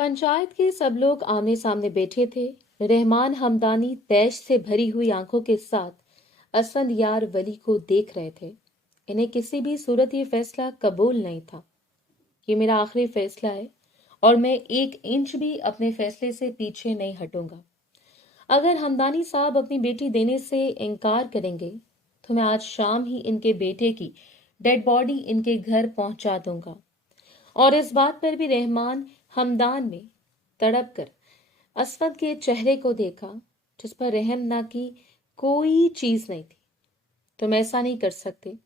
पंचायत के सब लोग आमने सामने बैठे थे। रहमान हमदानी तैश से भरी हुई आंखों के साथ असफंद यार वली को देख रहे थे। इन्हें किसी भी सूरत ये फैसला कबूल नहीं था। ये मेरा आखिरी फैसला है और मैं 1 इंच भी अपने फैसले से पीछे नहीं हटूंगा। अगर हमदानी साहब अपनी बेटी देने से इनकार करेंगे तो मैं आज शाम ही इनके बेटे की डेड बॉडी इनके घर पहुंचा दूंगा। और इस बात पर भी रहमान हमदान में तड़प कर असफद के चेहरे को देखा, जिस पर रहम ना की कोई चीज नहीं थी। तुम ऐसा नहीं कर सकते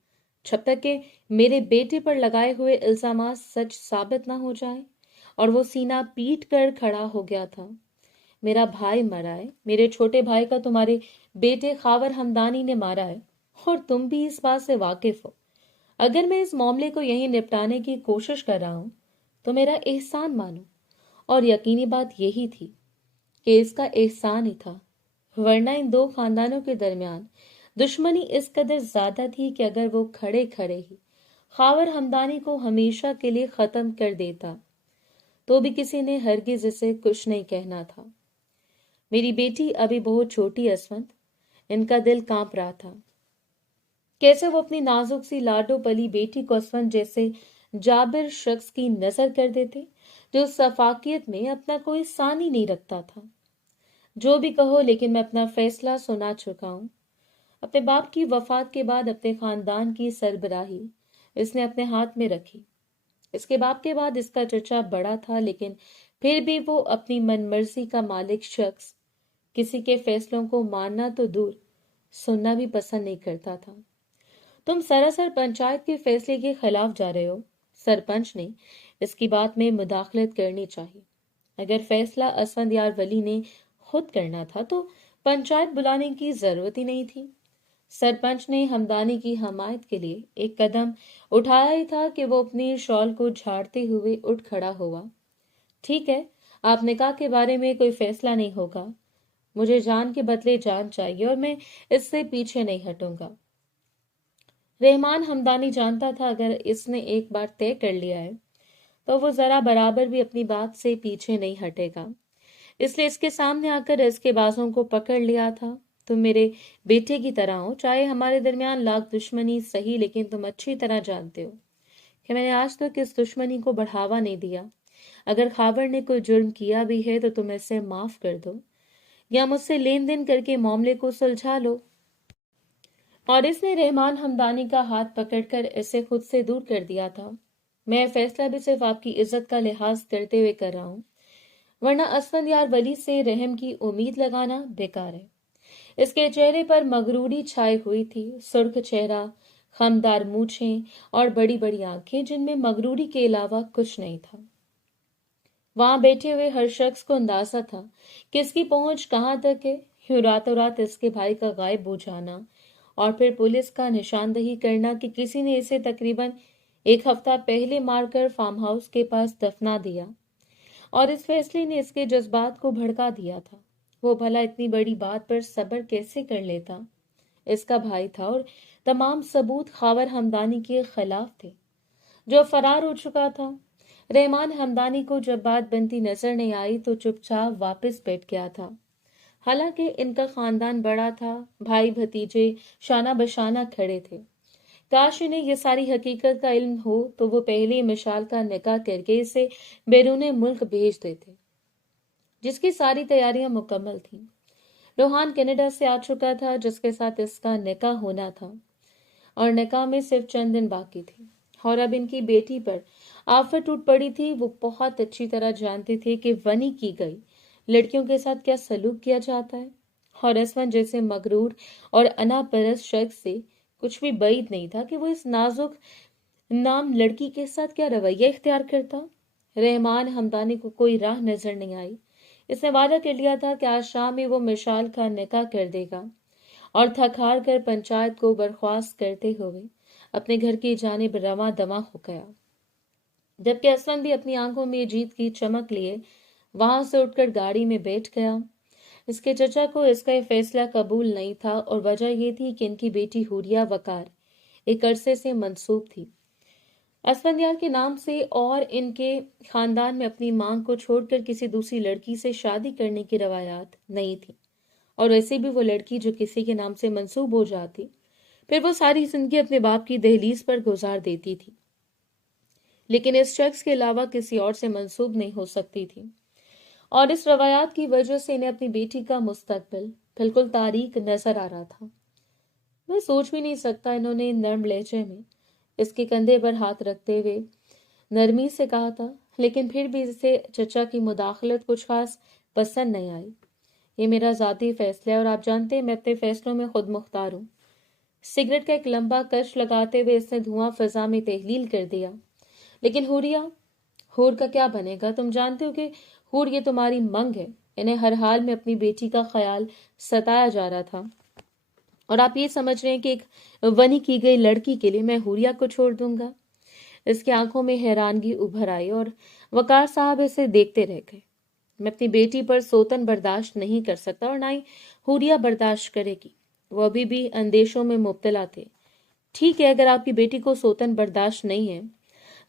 जब तक कि मेरे बेटे पर लगाए हुए इल्जामात सच साबित ना हो जाए। और वो सीना पीट कर खड़ा हो गया था। मेरा भाई मरा है, मेरे छोटे भाई का तुम्हारे बेटे खावर हमदानी ने मारा है और तुम भी इस बात से वाकिफ हो। अगर मैं इस मामले को यहीं निपटाने की कोशिश कर रहा हूं तो मेरा एहसान मानो। और यकीनी बात यही थी कि इसका एहसान ही था, वरना इन दो खानदानों के दरमियान दुश्मनी इस कदर ज्यादा थी कि अगर वो खड़े खड़े ही खावर हमदानी को हमेशा के लिए खत्म कर देता तो भी किसी ने हरगिज इसे कुछ नहीं कहना था। मेरी बेटी अभी बहुत छोटी असवंत, इनका दिल कांप रहा था। कैसे वो अपनी नाजुक सी लाडो पली बेटी को असवंत जैसे जाबिर शख्स की नजर कर देते जो सफाकियत में अपना कोई सानी नहीं रखता था। जो भी कहो, लेकिन मैं अपना फैसला सुना चुका हूं। अपने बाप की वफात के बाद अपने खानदान की सरबराही इसने अपने हाथ में रखी। इसके बाप के बाद इसका चचा बड़ा था, लेकिन फिर भी वो अपनी मनमर्जी का मालिक शख्स किसी के फैसलों को मानना तो दूर, सुनना भी पसंद नहीं करता था। तुम सरासर पंचायत के फैसले के खिलाफ जा रहे हो। सरपंच ने इसकी बात में मुदाखलत करनी चाहिए। अगर फैसला असफंद यार वली ने खुद करना था तो पंचायत बुलाने की जरूरत ही नहीं थी। सरपंच ने हमदानी की हमायत के लिए एक कदम उठाया ही था कि वो अपनी शॉल को झाड़ते हुए उठ खड़ा हुआ। ठीक है, आप निकाह के बारे में कोई फैसला नहीं होगा। मुझे जान के बदले जान चाहिए और मैं इससे पीछे नहीं हटूंगा। रहमान हमदानी जानता था अगर इसने एक बार तय कर लिया है तो वो जरा बराबर भी अपनी बात से पीछे नहीं हटेगा। इसलिए इसके सामने आकर इसके बाजों को पकड़ लिया था। तुम मेरे बेटे की तरह हो, चाहे हमारे दरमियान लाख दुश्मनी सही, लेकिन तुम अच्छी तरह जानते हो कि मैंने आज तक इस दुश्मनी को बढ़ावा नहीं दिया। अगर खाबर ने कोई जुर्म किया भी है तो तुम इसे माफ कर दो या मुझसे लेन देन करके मामले को सुलझा लो। और इसने रहमान हमदानी का हाथ पकड़कर इसे खुद से दूर कर दिया था। मैं फैसला भी सिर्फ आपकी इज्जत का लिहाज करते हुए कर रहा हूं, वरना असफंद यार वली से रहम की उम्मीद लगाना बेकार है। इसके चेहरे पर मगरूरी छाई हुई थी, सुर्ख चेहरा, खमदार मूछें और बड़ी बड़ी आंखें जिनमें मगरूरी के अलावा कुछ नहीं था। वहां बैठे हुए हर शख्स को अंदाजा था कि इसकी पहुंच कहां तक है। यूं रातों रात इसके भाई का गायब हो जाना और फिर पुलिस का निशानदही करना कि किसी ने इसे तकरीबन 1 हफ्ता पहले मारकर फार्म हाउस के पास दफना दिया, और इस फैसले ने इसके जज्बात को भड़का दिया था। वो भला इतनी बड़ी बात पर सब्र कैसे कर लेता। इसका भाई था और तमाम सबूत खावर हमदानी के खिलाफ थे, जो फरार हो चुका था। रहमान हमदानी को जब बात बनती नजर नहीं आई तो चुपचाप वापस बैठ गया था। हालांकि इनका खानदान बड़ा था, भाई भतीजे शाना बशाना खड़े थे। काश इन्हें ये सारी हकीकत का इल्म हो तो वो पहले मिशाल का निकाह करके इसे बैरूने मुल्क भेज देते, जिसकी सारी तैयारियां मुकम्मल थीं। रोहान कनाडा से आ चुका था, जिसके साथ इसका निकाह होना था, और निकाह में सिर्फ चंद दिन बाकी थे। और अब इनकी बेटी पर आफत टूट पड़ी थी। वो बहुत अच्छी तरह जानते थे कि वनी की गई लड़कियों के साथ क्या सलूक किया जाता है, और असवन जैसे मगरूर और अनापरस्त शख्स से कुछ भी बैद नहीं था कि वो इस नाजुक नाम लड़की के साथ क्या रवैया इख्तियार करता। रहमान हमदानी को कोई राह नजर नहीं आई। इसने वादा कर लिया था कि आज शाम में वो मिशाल का निकाह कर देगा, और थक हार कर पंचायत को बर्खास्त करते हुए अपने घर की जानिब रवां दवा हो गया। जबकि असवन भी अपनी आंखों में जीत की चमक लिए वहां से उठकर गाड़ी में बैठ गया। इसके चचा को इसका ये फैसला कबूल नहीं था, और वजह यह थी कि इनकी बेटी हुरिया वकार एक अरसे से मंसूब थी। اسفندیار کے نام سے اور ان کے خاندان میں اپنی ماں کو چھوڑ کر کسی دوسری لڑکی سے شادی کرنے کی روایات نہیں تھی، اور ویسے بھی وہ لڑکی جو کسی کے نام سے منسوب ہو جاتی پھر وہ ساری زندگی اپنے باپ کی دہلیز پر گزار دیتی تھی، لیکن اس شخص کے علاوہ کسی اور سے منسوب نہیں ہو سکتی تھی، اور اس روایات کی وجہ سے انہیں اپنی بیٹی کا مستقبل بالکل تاریک نظر آ رہا تھا۔ میں سوچ بھی نہیں سکتا، انہوں نے نرم لہجے میں اس کے کندھے پر ہاتھ رکھتے ہوئے نرمی سے کہا تھا، لیکن پھر بھی اسے چچا کی مداخلت کچھ خاص پسند نہیں آئی۔ یہ میرا ذاتی فیصلہ ہے اور آپ جانتے ہیں میں اپنے فیصلوں میں خود مختار ہوں۔ سگریٹ کا ایک لمبا کش لگاتے ہوئے اس نے دھواں فضا میں تحلیل کر دیا۔ لیکن حور کا کیا بنے گا؟ تم جانتے ہو کہ حور یہ تمہاری منگ ہے۔ انہیں ہر حال میں اپنی بیٹی کا خیال ستایا جا رہا تھا، اور آپ یہ سمجھ رہے ہیں کہ ایک ونی کی گئی لڑکی کے لیے میں حوریہ کو چھوڑ دوں گا؟ اس کی آنکھوں میں حیرانگی ابھر آئی اور وقار صاحب اسے دیکھتے رہ گئے۔ میں اپنی بیٹی پر سوتن برداشت نہیں کر سکتا اور نہ ہی حوریہ برداشت کرے گی۔ وہ ابھی بھی اندیشوں میں مبتلا تھے۔ ٹھیک ہے، اگر آپ کی بیٹی کو سوتن برداشت نہیں ہے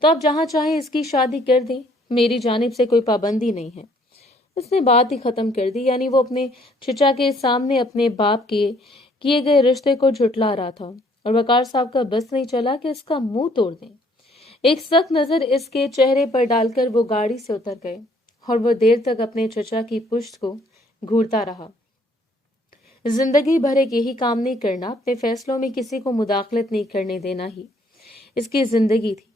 تو آپ جہاں چاہیں اس کی شادی کر دیں، میری جانب سے کوئی پابندی نہیں ہے۔ اس نے بات ہی ختم کر دی، یعنی وہ اپنے چچا کے سامنے اپنے باپ کے کیے گئے رشتے کو جھٹلا رہا تھا، اور وقار صاحب کا بس نہیں چلا کہ اس کا منہ توڑ دیں۔ ایک سخت نظر اس کے چہرے پر ڈال کر وہ گاڑی سے اتر گئے، اور وہ دیر تک اپنے چچا کی پشت کو گھورتا رہا۔ زندگی بھر ایک یہی کام نہیں کرنا، اپنے فیصلوں میں کسی کو مداخلت نہیں کرنے دینا ہی اس کی زندگی تھی۔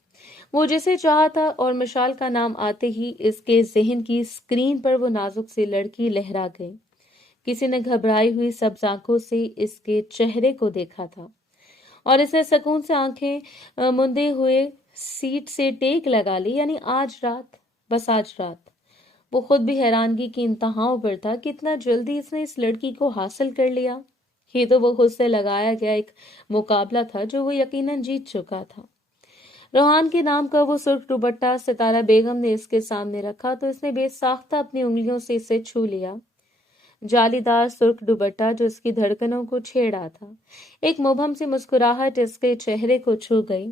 وہ جسے چاہا تھا، اور مشال کا نام آتے ہی اس کے ذہن کی اسکرین پر وہ نازک سی لڑکی لہرا گئی۔ کسی نے گھبرائی ہوئی سبز آنکھوں سے اس کے چہرے کو دیکھا تھا، اور اس نے سکون سے آنکھیں مندے ہوئے سیٹ سے ٹیک لگا لی، یعنی آج رات، بس آج رات۔ وہ خود بھی حیرانگی کی انتہاؤں پر تھا کہ اتنا جلدی اس نے اس لڑکی کو حاصل کر لیا۔ یہ تو وہ خود سے لگایا گیا ایک مقابلہ تھا جو وہ یقیناً جیت چکا تھا۔ روحان کے نام کا وہ سرخ دوپٹہ ستارہ بیگم نے اس کے سامنے رکھا تو اس نے بے ساختہ اپنی انگلیوں سے اسے چھو لیا۔ جالی دار سرخ دوپٹہ جو اس کی دھڑکنوں کو چھیڑ رہا تھا، ایک مبہم سی مسکراہٹ اس کے چہرے کو چھو گئی۔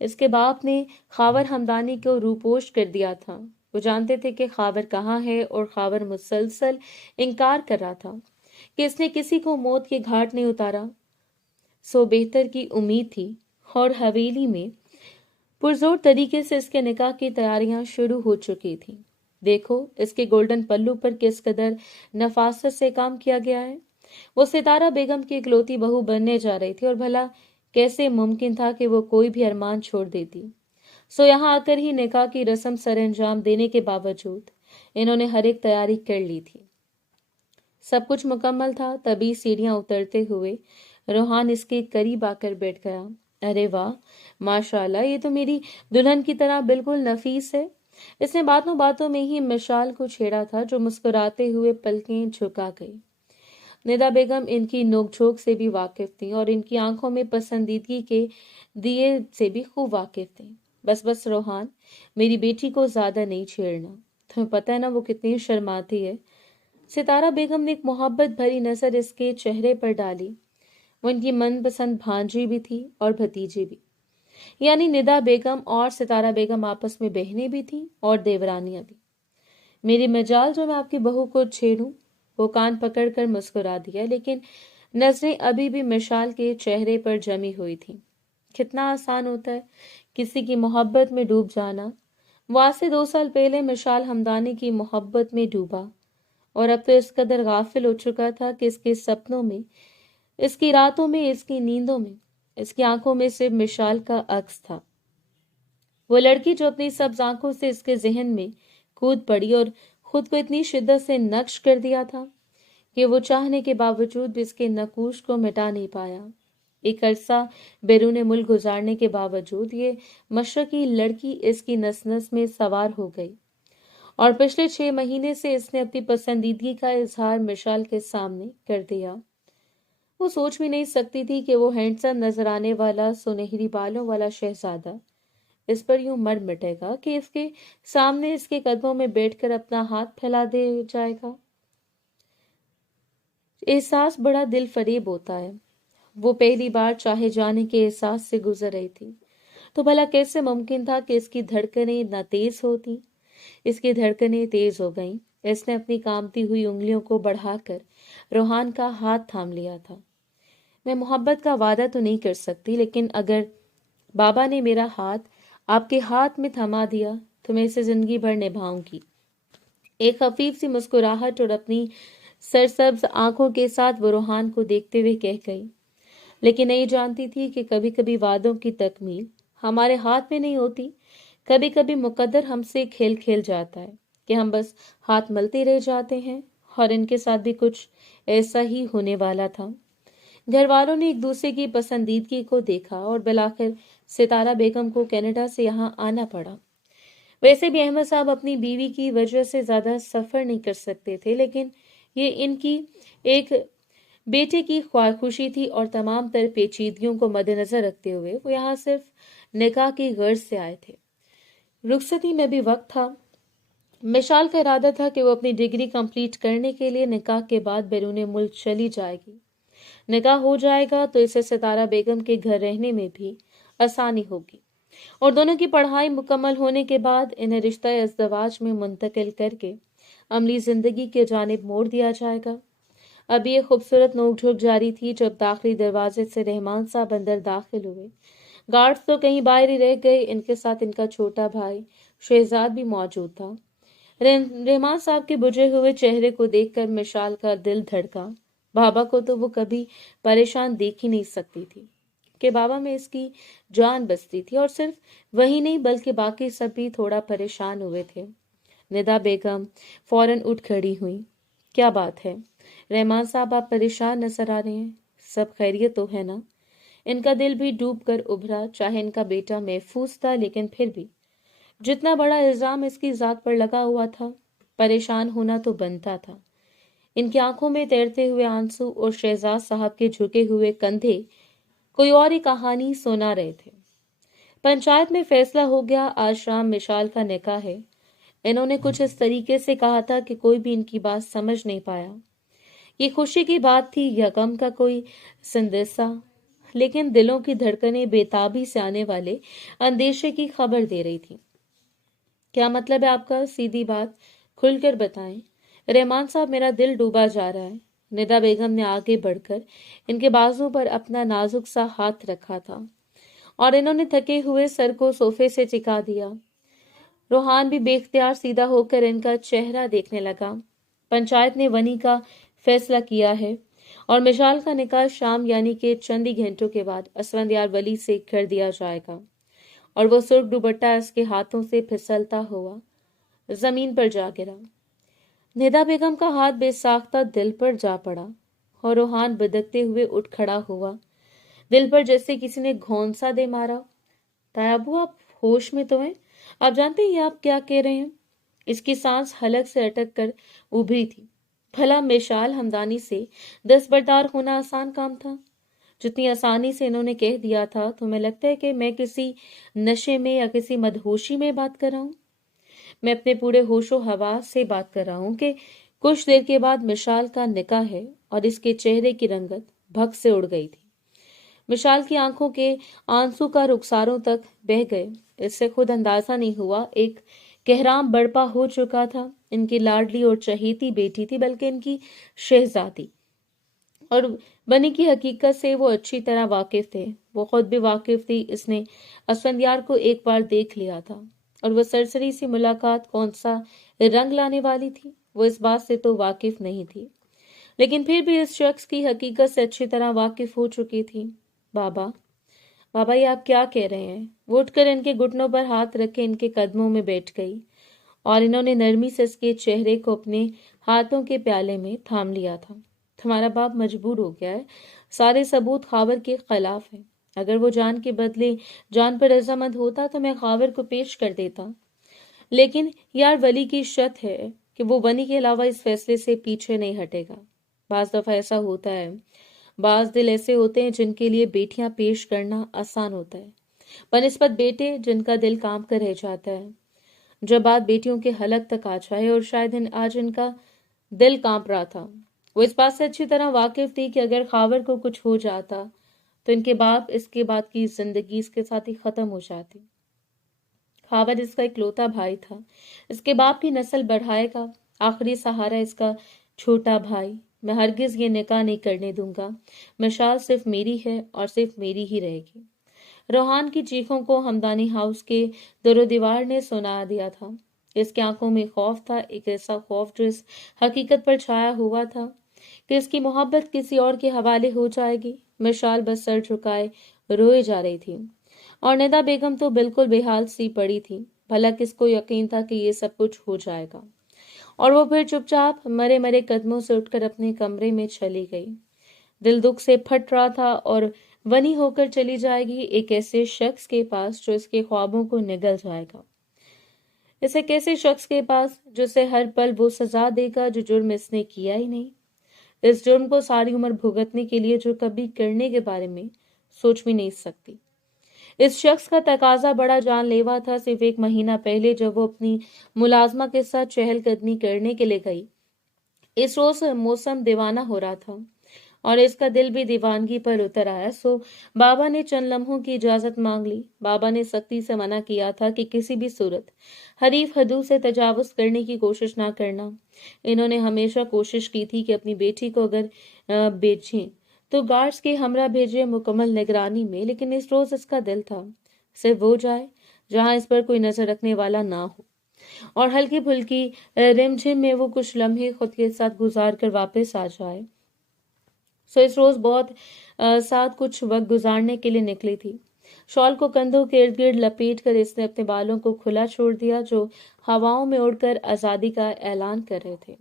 اس کے باپ نے خاور ہمدانی کو روپوش کر دیا تھا۔ وہ جانتے تھے کہ خاور کہاں ہے، اور خاور مسلسل انکار کر رہا تھا کہ اس نے کسی کو موت کے گھاٹ نہیں اتارا۔ سو بہتر کی امید تھی، اور حویلی میں پرزور طریقے سے اس کے نکاح کی تیاریاں شروع ہو چکی تھیں۔ دیکھو اس کے گولڈن پلو پر کس قدر نفاست سے کام کیا گیا ہے۔ وہ ستارہ بیگم کی اکلوتی بہو بننے جا رہی تھی، اور بھلا کیسے ممکن تھا کہ وہ کوئی بھی ارمان چھوڑ دیتی۔ سو یہاں آ کر ہی نکاح کی رسم سر انجام دینے کے باوجود انہوں نے ہر ایک تیاری کر لی تھی۔ سب کچھ مکمل تھا، تبھی سیڑھیاں اترتے ہوئے روحان اس کے قریب آ کر بیٹھ گیا۔ ارے واہ، ماشاءاللہ، یہ تو میری دلہن کی طرح بالکل نفیس ہے۔ اس نے باتوں باتوں میں ہی مشال کو چھیڑا تھا جو مسکراتے ہوئے پلکیں جھکا گئی۔ ندا بیگم ان کی نوک جھوک سے بھی واقف تھیں، اور ان کی آنکھوں میں پسندیدگی کے دیے سے بھی خوب واقف تھیں۔ بس روحان، میری بیٹی کو زیادہ نہیں چھیڑنا، تمہیں پتہ ہے نا وہ کتنی شرماتی ہے۔ ستارہ بیگم نے ایک محبت بھری نظر اس کے چہرے پر ڈالی۔ وہ ان کی من پسند بھانجی بھی تھی اور بھتیجی بھی، یعنی ندا بیگم اور ستارہ بیگم آپس میں بہنیں بھی تھیں اور دیورانیاں بھی۔ میری مجال جو میں آپ کی بہو کو چھیڑوں؟ وہ کان پکڑ کر مسکرا دیا، لیکن نظریں ابھی بھی مشال کے چہرے پر جمی ہوئی تھیں۔ کتنا آسان ہوتا ہے کسی کی محبت میں ڈوب جانا۔ وہ آج سے 2 سال پہلے مشال ہمدانی کی محبت میں ڈوبا، اور اب تو اس قدر غافل ہو چکا تھا کہ اس کے سپنوں میں، اس کی راتوں میں، اس کی نیندوں میں، اس کی آنکھوں میں صرف مشال کا عکس تھا۔ وہ لڑکی جو اپنی سبز آنکھوں سے اس کے ذہن میں کود پڑی اور خود کو اتنی شدت سے نقش کر دیا تھا کہ وہ چاہنے کے باوجود بھی اس کے نقوش کو مٹا نہیں پایا۔ ایک عرصہ بیرون ملک گزارنے کے باوجود یہ مشرقی لڑکی اس کی نس نس میں سوار ہو گئی، اور پچھلے 6 مہینے سے اس نے اپنی پسندیدگی کا اظہار مشال کے سامنے کر دیا۔ وہ سوچ بھی نہیں سکتی تھی کہ وہ ہینڈسم نظر آنے والا سنہری بالوں والا شہزادہ اس پر یوں مر مٹے گا کہ اس کے سامنے اس کے قدموں میں بیٹھ کر اپنا ہاتھ پھیلا دے جائے گا۔ احساس بڑا دل فریب ہوتا ہے۔ وہ پہلی بار چاہے جانے کے احساس سے گزر رہی تھی۔ तो भला कैसे मुमकिन था कि इसकी धड़कनें न तेज होती। इसकी धड़कनें तेज हो गईं। इसने अपनी कांपती हुई उंगलियों को बढ़ाकर रोहान का हाथ थाम लिया था। मैं मोहब्बत का वादा तो नहीं कर सकती, लेकिन अगर बाबा ने मेरा हाथ आपके हाथ में थमा दिया तो मैं इसे जिंदगी भर निभाऊंगी। एक खफीफ सी मुस्कुराहट और अपनी सरसब्ज आंखों के साथ वो रोहान को देखते हुए कह गई, लेकिन नहीं जानती थी कि कभी कभी वादों की तकमील हमारे हाथ में नहीं होती। कभी कभी मुकद्दर हमसे खेल खेल जाता है कि हम बस हाथ मलते रह जाते हैं, और इनके साथ भी कुछ ऐसा ही होने वाला था। घर वालों ने एक दूसरे की पसंदीदगी को देखा और बुलाकर सितारा बेगम को कनाडा से यहाँ आना पड़ा। वैसे भी अहमद साहब अपनी बीवी की वजह से ज्यादा सफर नहीं कर सकते थे, लेकिन ये इनकी एक बेटे की ख्वाहिशी थी और तमाम तर पेचीदगियों को मद्देनजर रखते हुए वो यहाँ सिर्फ निकाह की गर्ज से आए थे। रुखसती में भी वक्त था। मिशाल का इरादा था कि वो अपनी डिग्री कंप्लीट करने के लिए निकाह के बाद बैरून मुल्क चली जाएगी। निकाह हो जाएगा तो इसे सितारा बेगम के घर रहने में भी आसानी होगी, और दोनों की पढ़ाई मुकम्मल होने के बाद इन्हें रिश्ता इज़्दवाज में मुंतकिल करके अमली जिंदगी के जानिब मोड़ दिया जाएगा। अभी ये खूबसूरत नोकझोंक जारी थी जब दाखिली दरवाजे से रहमान साहब अंदर दाखिल हुए। गार्ड्स तो कहीं बाहर ही रह गए। इनके साथ इनका छोटा भाई शहजाद भी मौजूद था। रहमान साहब के बुझे हुए चेहरे को देखकर मिशाल का दिल धड़का। बाबा को तो वो कभी परेशान देख ही नहीं सकती थी कि बाबा में इसकी जान बसती थी, और सिर्फ वही नहीं बल्कि बाकी सब भी थोड़ा परेशान हुए थे। निदा बेगम फौरन उठ खड़ी हुई। क्या बात है रहमान साहब, आप परेशान नजर आ रहे हैं? सब खैरियत तो है ना? इनका दिल भी डूब कर उभरा। चाहे इनका बेटा महफूज था, लेकिन फिर भी जितना बड़ा इल्जाम इसकी जात पर लगा हुआ था, परेशान होना तो बनता था। इनकी आंखों में तैरते हुए आंसू और शहजाद साहब के झुके हुए कंधे कोई और ही कहानी सुना रहे थे। पंचायत में फैसला हो गया, आज शाम मिशाल का निकाह है। इन्होंने कुछ इस तरीके से कहा था कि कोई भी इनकी बात समझ नहीं पाया। ये खुशी की बात थी या गम का कोई संदेशा, लेकिन दिलों की धड़कनें बेताबी से आने वाले अंदेशे की खबर दे रही थी। क्या मतलब है आपका? सीधी बात खुलकर बताएं। रहमान साहब, मेरा दिल डूबा जा रहा है। निदा बेगम ने आगे बढ़कर इनके बाजू पर अपना नाजुक सा हाथ रखा था और इन्होंने थके हुए सर को सोफे से टिका दिया। रोहान भी बेख्तियार सीधा होकर इनका चेहरा देखने लगा। पंचायत ने वनी का फैसला किया है और मिशाल का निकाह शाम यानी कि चंद ही घंटों के बाद असफंदियार वली से कर दिया जाएगा, और वो सुर्ख दुपट्टा इसके हाथों से फिसलता हुआ जमीन पर जा गिरा। निदा बेगम का हाथ बेसाख्ता दिल पर जा पड़ा और रोहान बिदकते हुए उठ खड़ा हुआ। दिल पर जैसे किसी ने घोंसा दे मारा। तायाबू, आप होश में तो हैं? आप जानते हैं आप क्या कह रहे हैं? इसकी सांस हलक से अटक कर उभरी थी। भला मिशाल हमदानी से दस्तबरदार होना आसान काम था? जितनी आसानी से इन्होंने कह दिया था, तो मैं लगता है कि मैं किसी नशे में या किसी मदहोशी में बात कर रहा हूँ। मैं अपने पूरे होशो हवास से बात कर रहा हूँ कि कुछ देर के बाद मिशाल का निकाह है, और इसके चेहरे की रंगत भग से उड़ गई थी। मिशाल की आंखों के आंसू का रुखसारों तक बह गए। इससे खुद अंदाजा नहीं हुआ एक कहराम बड़पा हो चुका था। इनकी लाडली और चहेती बेटी थी, बल्कि इनकी शहजादी, और बनी की हकीकत से वो अच्छी तरह वाकिफ थे। वो खुद भी वाकिफ थी। इसने असफंदियार को एक बार देख लिया था, और वह सरसरी सी मुलाकात कौन सा रंग लाने वाली थी वो इस बात से तो वाकिफ नहीं थी, लेकिन फिर भी इस शख्स की हकीकत से अच्छी तरह वाकिफ हो चुकी थी। बाबा, बाबा, ये आप क्या कह रहे हैं? वो उठकर इनके घुटनों पर हाथ रखे इनके कदमों में बैठ गई, और इन्होंने नरमी से इसके चेहरे को अपने हाथों के प्याले में थाम लिया था। तुम्हारा बाप मजबूर हो गया है। सारे सबूत खावर के खिलाफ है। अगर वो जान के बदले जान पर रजामंद होता तो मैं खावर को पेश कर देता, लेकिन यार वली की शर्त है कि वो वनी के अलावा इस फैसले से पीछे नहीं हटेगा। बाज दफा ऐसा होता है, बाज दिल ऐसे होते हैं जिनके लिए बेटियां पेश करना आसान होता है बनिस्बत बेटे जिनका दिल काम कर रह जाता है। जब बात बेटियों के हलक तक आ जाए, और शायद आज इनका दिल कांप रहा था। वो इस बात से अच्छी तरह वाकिफ थी कि अगर खावर को कुछ हो जाता تو ان کے باپ اس کے بعد کی زندگی اس کے ساتھ ہی ختم ہو جاتی۔ خاوند اس کا اکلوتا بھائی تھا، اس کے باپ کی نسل بڑھائے گا، آخری سہارا اس کا چھوٹا بھائی۔ میں ہرگز یہ نکاح نہیں کرنے دوں گا، مشال صرف میری ہے اور صرف میری ہی رہے گی۔ روحان کی چیخوں کو ہمدانی ہاؤس کے در و دیوار نے سنا دیا تھا۔ اس کی آنکھوں میں خوف تھا، ایک ایسا خوف جو اس حقیقت پر چھایا ہوا تھا کہ اس کی محبت کسی اور کے حوالے ہو جائے گی۔ مشال بس سر جھکائے روئے جا رہی تھی اور ندا بیگم تو بالکل بے حال سی پڑی تھی۔ بھلا کس کو یقین تھا کہ یہ سب کچھ ہو جائے گا؟ اور وہ پھر چپ چاپ مرے مرے قدموں سے اٹھ کر اپنے کمرے میں چلی گئی۔ دل دکھ سے پھٹ رہا تھا اور ونی ہو کر چلی جائے گی ایک ایسے شخص کے پاس جو اس کے خوابوں کو نگل جائے گا، اس ایک ایسے شخص کے پاس جو اسے ہر پل وہ سزا دے گا جو جرم اس نے کیا ہی نہیں، اس جرم کو ساری عمر بھگتنے کے لیے جو کبھی کرنے کے بارے میں سوچ بھی نہیں سکتی۔ اس شخص کا تقاضا بڑا جان لیوا تھا۔ صرف ایک مہینہ پہلے جب وہ اپنی ملازمہ کے ساتھ چہل قدمی کرنے کے لیے گئی، اس روز موسم دیوانہ ہو رہا تھا اور اس کا دل بھی دیوانگی پر اتر آیا، سو بابا نے چند لمحوں کی اجازت مانگ لی۔ بابا نے سختی سے منع کیا تھا کہ کسی بھی صورت حریف حدود سے تجاوز کرنے کی کوشش نہ کرنا۔ انہوں نے ہمیشہ کوشش کی تھی کہ اپنی بیٹی کو اگر بھیجیں تو گارڈز کے ہمراہ بھیجے، مکمل نگرانی میں، لیکن اس روز اس کا دل تھا صرف وہ جائے جہاں اس پر کوئی نظر رکھنے والا نہ ہو اور ہلکی پھلکی رم جھم میں وہ کچھ لمحے خود کے ساتھ گزار کر واپس آ جائے۔ سو اس روز بہت ساتھ کچھ وقت گزارنے کے لیے نکلی تھی۔ شال کو کندھوں کے ارد گرد لپیٹ کر اس نے اپنے بالوں کو کھلا چھوڑ دیا جو ہواؤں میں اڑ کر آزادی کا اعلان کر رہے تھے۔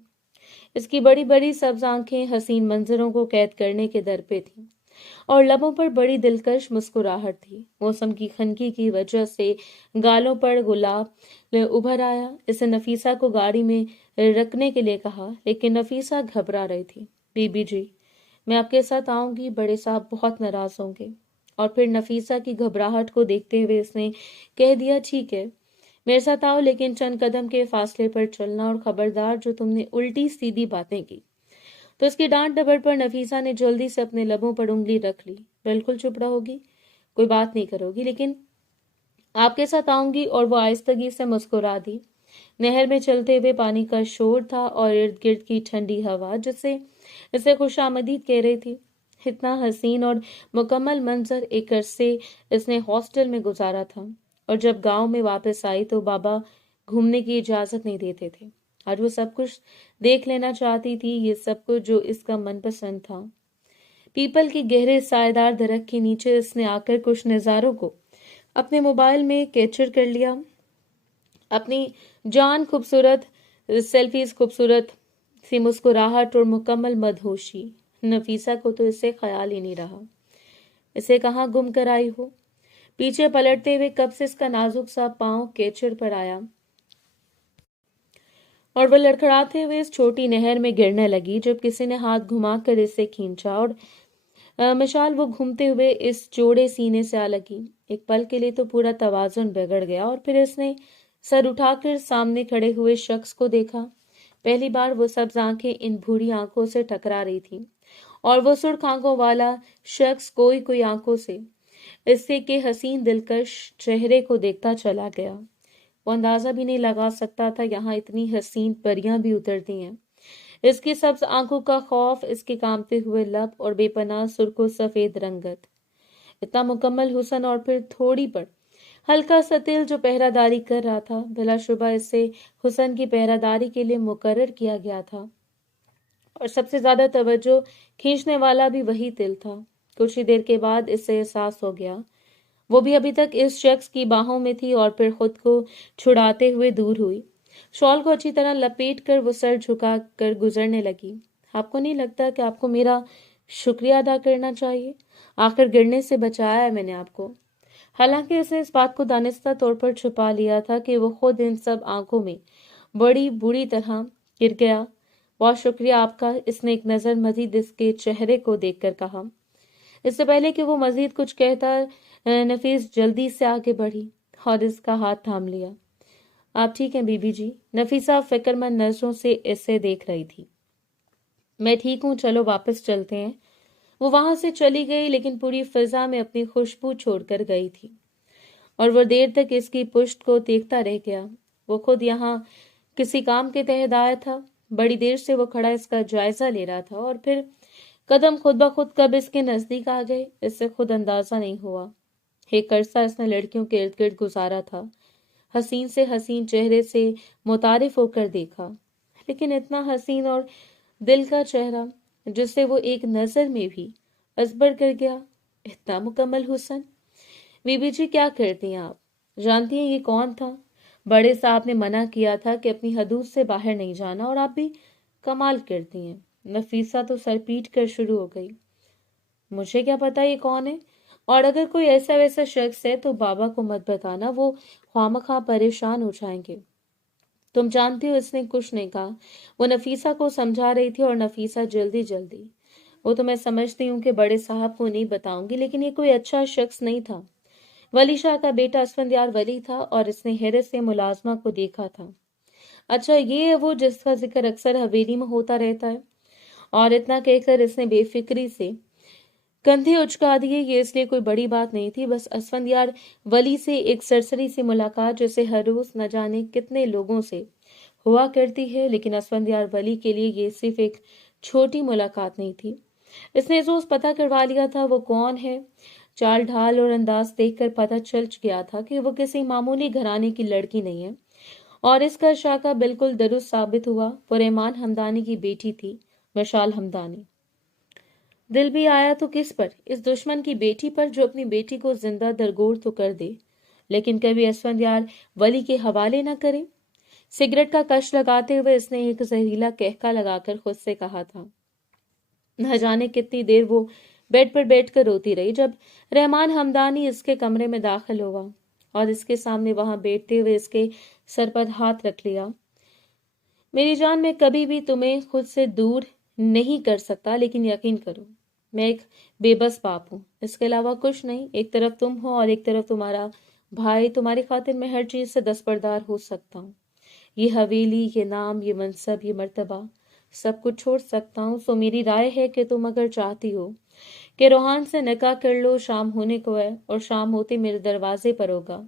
اس کی بڑی بڑی سبز آنکھیں حسین منظروں کو قید کرنے کے در پہ تھیں اور لبوں پر بڑی دلکش مسکراہٹ تھی۔ موسم کی خنکی کی وجہ سے گالوں پر گلاب ابھر آیا۔ اسے نفیسہ کو گاڑی میں رکھنے کے لیے کہا، لیکن نفیسہ گھبرا رہی تھی۔ بی بی جی، میں آپ کے ساتھ آؤں گی، بڑے صاحب بہت ناراض ہوں گے۔ اور پھر نفیسہ کی گھبراہٹ کو دیکھتے ہوئے اس نے کہہ دیا، ٹھیک ہے، میرے ساتھ آؤ، لیکن چند قدم کے فاصلے پر چلنا، اور خبردار جو تم نے الٹی سیدھی باتیں کی۔ تو اس کی ڈانٹ ڈپٹ پر نفیسہ نے جلدی سے اپنے لبوں پر انگلی رکھ لی۔ بالکل چپ رہو گی، کوئی بات نہیں کرو گی، لیکن آپ کے ساتھ آؤں گی۔ اور وہ آہستگی سے مسکرا دی۔ نہر میں چلتے ہوئے پانی کا شور تھا اور ارد گرد کی ٹھنڈی ہوا جس سے اسے خوش آمدید کہہ رہی تھی۔ اتنا حسین اور مکمل منظر ایک عرصے اس نے ہاسٹل میں گزارا تھا، اور جب گاؤں میں واپس آئی تو بابا گھومنے کی اجازت نہیں دیتے تھے۔ آج وہ سب کچھ دیکھ لینا چاہتی تھی، یہ سب کچھ جو اس کا من پسند تھا۔ پیپل کی گہرے سائے دار درخت کے نیچے اس نے آ کر کچھ نظاروں کو اپنے موبائل میں کیپچر کر لیا۔ اپنی جان خوبصورت سیلفیز، خوبصورت سی مسکراہٹ اور مکمل مدہوشی۔ نفیسہ کو تو اس سے خیال ہی نہیں رہا اسے کہاں گم کر آئی ہو۔ پیچھے پلٹتے ہوئے کب سے اس کا نازک سا پاؤں کیچڑ پر آیا اور وہ لڑکھڑاتے ہوئے اس چھوٹی نہر میں گرنے لگی جب کسی نے ہاتھ گھما کر اسے کھینچا اور مشال وہ گھومتے ہوئے اس چوڑے سینے سے آ لگی۔ ایک پل کے لیے تو پورا توازن بگڑ گیا اور پھر اس نے سر اٹھا کر سامنے کھڑے ہوئے شخص کو دیکھا۔ پہلی بار وہ سبز آنکھیں ان بھوری آنکھوں سے ٹکرا رہی تھی اور وہ سرخ آنکھوں والا شخص کوئی آنکھوں سے اس کے حسین دلکش چہرے کو دیکھتا چلا گیا۔ وہ اندازہ بھی نہیں لگا سکتا تھا یہاں اتنی حسین پریاں بھی اترتی ہیں۔ اس کی سبز آنکھوں کا خوف، اس کے کامتے ہوئے لب اور بے پناہ سرخ و سفید رنگت، اتنا مکمل حسن، اور پھر تھوڑی پر ہلکا سا تل جو پہرہ داری کر رہا تھا۔ بلا شبہ اسے حسن کی پہرہ داری کے لیے مقرر کیا گیا تھا، اور سب سے زیادہ توجہ کھینچنے والا بھی وہی تل تھا۔ کچھ ہی دیر کے بعد اسے احساس ہو گیا وہ بھی ابھی تک اس شخص کی باہوں میں تھی، اور پھر خود کو چھڑاتے ہوئے دور ہوئی۔ شال کو اچھی طرح لپیٹ کر وہ سر جھکا کر گزرنے لگی۔ آپ کو نہیں لگتا کہ آپ کو میرا شکریہ ادا کرنا چاہیے؟ آخر گرنے سے بچایا ہے میں نے آپ کو۔ حالانکہ اس نے اس بات کو دانستہ طور پر چھپا لیا تھا کہ وہ خود ان سب آنکھوں میں بڑی بری طرح گر گیا۔ بہت شکریہ آپ کا، اس نے ایک نظر مزید اس کے چہرے کو دیکھ کر کہا۔ اس سے پہلے کہ وہ مزید کچھ کہتا نفیس جلدی سے آگے بڑھی اور اس کا ہاتھ تھام لیا۔ آپ ٹھیک ہیں بی بی جی؟ نفیسہ فکر مند نظروں سے اسے دیکھ رہی تھی۔ میں ٹھیک ہوں، چلو واپس چلتے ہیں۔ وہ وہاں سے چلی گئی، لیکن پوری فضا میں اپنی خوشبو چھوڑ کر گئی تھی، اور وہ دیر تک اس کی پشت کو دیکھتا رہ گیا۔ وہ خود یہاں کسی کام کے تحت آیا تھا۔ بڑی دیر سے وہ کھڑا اس کا جائزہ لے رہا تھا، اور پھر قدم خود بخود کب اس کے نزدیک آ گئے اس سے خود اندازہ نہیں ہوا۔ ایک عرصہ اس نے لڑکیوں کے ارد گرد گزارا تھا، حسین سے حسین چہرے سے متعارف ہو کر دیکھا، لیکن اتنا حسین اور دل کا چہرہ جس سے وہ ایک نظر میں بھی ازبر کر گیا، اتنا مکمل حسن۔ بی بی جی کیا کرتی ہیں آپ؟ جانتی ہیں یہ کون تھا؟ بڑے صاحب نے منع کیا تھا کہ اپنی حدود سے باہر نہیں جانا، اور آپ بھی کمال کرتی ہیں۔ نفیسہ تو سر پیٹ کر شروع ہو گئی۔ مجھے کیا پتا یہ کون ہے، اور اگر کوئی ایسا ویسا شخص ہے تو بابا کو مت بتانا، وہ خوامخواہ پریشان ہو جائیں گے۔ تم جانتی ہو اس نے کچھ نہیں کہا۔ وہ نفیسہ کو سمجھا رہی تھی، اور نفیسہ جلدی جلدی، وہ تو میں سمجھتی ہوں کہ بڑے صاحب کو نہیں بتاؤں گی، لیکن یہ کوئی اچھا شخص نہیں تھا۔ ولی شاہ کا بیٹا اسفندیار ولی تھا، اور اس نے حیرت سے ملازمہ کو دیکھا تھا۔ اچھا، یہ ہے وہ جس کا ذکر اکثر حویلی میں ہوتا رہتا ہے؟ اور اتنا کہہ کر اس نے بے فکری سے کندھے اچکا دیے۔ یہ اس لیے کوئی بڑی بات نہیں تھی، بس اسفندیار ولی سے ایک سرسری سی ملاقات جیسے ہر روز نہ جانے کتنے لوگوں سے ہوا کرتی ہے، لیکن اسفندیار ولی کے لیے یہ صرف ایک چھوٹی ملاقات نہیں تھی۔ اس نے روز پتہ کروا لیا تھا وہ کون ہے۔ چال ڈھال اور انداز دیکھ کر پتہ چل گیا تھا کہ وہ کسی معمولی گھرانے کی لڑکی نہیں ہے، اور اس کا شاکہ بالکل درست ثابت ہوا۔ وہ رحمان ہمدانی کی بیٹی تھی، مشال ہمدانی۔ دل بھی آیا تو کس پر؟ اس دشمن کی بیٹی پر جو اپنی بیٹی کو زندہ درگور تو کر دے، لیکن کبھی اسفندیار ولی کے حوالے نہ کرے۔ سگریٹ کا کش لگاتے ہوئے اس نے ایک زہریلا کہکا لگا کر خود سے کہا تھا۔ نہ جانے کتنی دیر وہ بیڈ پر بیٹھ کر روتی رہی، جب رحمان ہمدانی اس کے کمرے میں داخل ہوا اور اس کے سامنے وہاں بیٹھتے ہوئے اس کے سر پر ہاتھ رکھ لیا۔ میری جان، میں کبھی بھی تمہیں خود سے دور نہیں کر سکتا، لیکن یقین کرو میں ایک بے بس باپ ہوں، اس کے علاوہ کچھ نہیں۔ ایک طرف تم ہو اور ایک طرف تمہارا بھائی، تمہاری خاطر میں ہر چیز سے دستبردار ہو سکتا ہوں۔ یہ حویلی، یہ نام، یہ منصب، یہ مرتبہ، سب کچھ چھوڑ سکتا ہوں۔ سو میری رائے ہے کہ تم اگر چاہتی ہو کہ روحان سے نکاح کر لو، شام ہونے کو ہے اور شام ہوتے میرے دروازے پر ہوگا،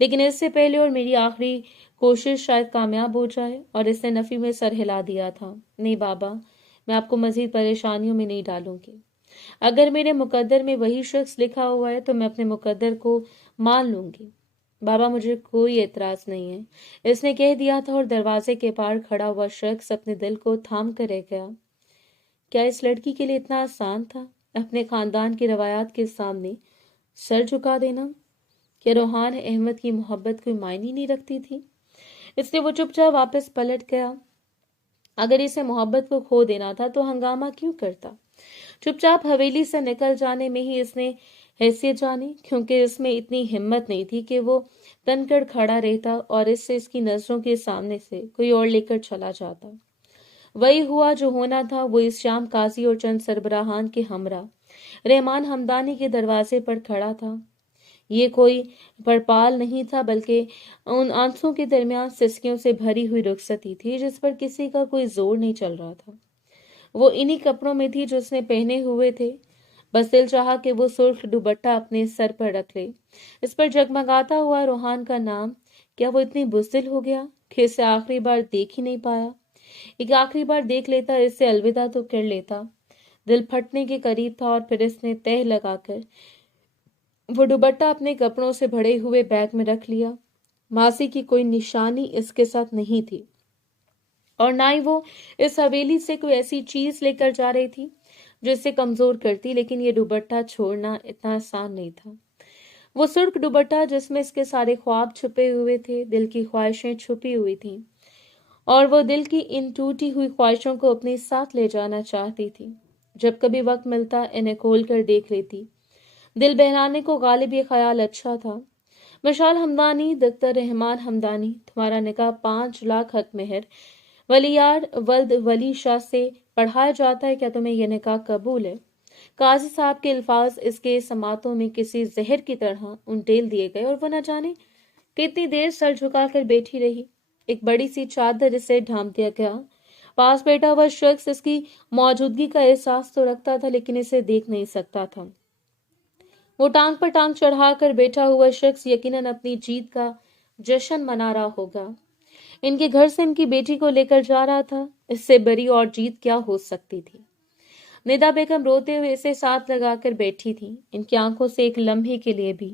لیکن اس سے پہلے اور میری آخری کوشش شاید کامیاب ہو جائے۔ اور اس نے نفی میں سر ہلا دیا تھا۔ نہیں بابا، میں آپ کو مزید پریشانیوں میں نہیں ڈالوں گی۔ اگر میرے مقدر میں وہی شخص لکھا ہوا ہے تو میں اپنے مقدر کو مان لوں گی۔ بابا، مجھے کوئی اعتراض نہیں ہے، اس نے کہہ دیا تھا، اور دروازے کے پار کھڑا ہوا شخص اپنے دل کو تھام کر رہ گیا۔ کیا اس لڑکی کے لیے اتنا آسان تھا اپنے خاندان کی روایات کے سامنے سر جھکا دینا؟ کیا روحان احمد کی محبت کوئی معنی نہیں رکھتی تھی؟ اس لیے وہ چپ چاپ واپس پلٹ گیا۔ اگر اسے محبت کو کھو دینا تھا تو ہنگامہ کیوں کرتا؟ چپ چاپ حویلی سے نکل جانے میں ہی اس نے حیثیت جانی، کیونکہ اس میں اتنی ہمت نہیں تھی کہ وہ تن کر کھڑا رہتا اور اس سے اس کی نظروں کے سامنے سے کوئی اور لے کر چلا جاتا۔ وہی ہوا جو ہونا تھا۔ وہ اس شام قاضی اور چند سربراہان کے ہمراہ رحمان ہمدانی کے دروازے پر کھڑا تھا۔ یہ کوئی پڑپال نہیں تھا، بلکہ ان آنسوں کے درمیان سسکیوں سے بھری ہوئی رخصتی تھی جس پر کسی کا کوئی زور نہیں چل رہا تھا۔ وہ انہی کپڑوں میں تھی جو اس نے پہنے ہوئے تھے، بس دل چاہا کہ وہ سرخ دوپٹہ اپنے سر پر رکھ لے۔ اس پر جگمگاتا ہوا روحان کا نام، کیا وہ اتنی بزدل ہو گیا کہ اسے آخری بار دیکھ ہی نہیں پایا؟ ایک آخری بار دیکھ لیتا، اس سے الوداع تو کر لیتا۔ دل پھٹنے کے قریب تھا، اور پھر اس نے تہ لگا کر وہ دوپٹہ اپنے کپڑوں سے بھرے ہوئے بیگ میں رکھ لیا۔ ماضی کی کوئی نشانی اس کے ساتھ نہیں تھی، اور نہ ہی وہ اس حویلی سے کوئی ایسی چیز لے کر جا رہی تھی جو اسے کمزور کرتی، لیکن یہ دوپٹہ چھوڑنا اتنا آسان نہیں تھا۔ وہ سرخ دوپٹہ جس میں اس کے سارے خواب چھپے ہوئے تھے، دل کی خواہشیں چھپی ہوئی تھیں، اور وہ دل کی ان ٹوٹی ہوئی خواہشوں کو اپنے ساتھ لے جانا چاہتی تھی۔ جب کبھی وقت ملتا انہیں کھول کر دیکھ لیتی۔ دل بہلانے کو غالب یہ خیال اچھا تھا۔ مشال ہمدانی، دختر رحمان ہمدانی، تمہارا نکاح 5 لاکھ حق مہر ولیار ولد ولی شاہ سے پڑھایا جاتا ہے، کیا تمہیں یہ نکاح قبول ہے؟ قاضی صاحب کے الفاظ اس کے سماعتوں میں کسی زہر کی طرح انٹیل دیے گئے، اور وہ نہ جانے کتنی دیر سر جھکا کر بیٹھی رہی۔ ایک بڑی سی چادر اسے ڈھانپ دیا گیا، पास बैठा हुआ शख्स इसकी मौजूदगी का एहसास तो रखता था, लेकिन इसे देख नहीं सकता था। वो टांग पर टांग चढ़ाकर बैठा हुआ शख्स यकीनन अपनी जीत का जश्न मना रहा होगा। इनके घर से इनकी बेटी को लेकर जा रहा था। इससे बड़ी और जीत क्या हो सकती थी। निदा बेगम रोते हुए इसे साथ लगाकर बैठी थी। इनकी आंखों से एक लम्हे के लिए भी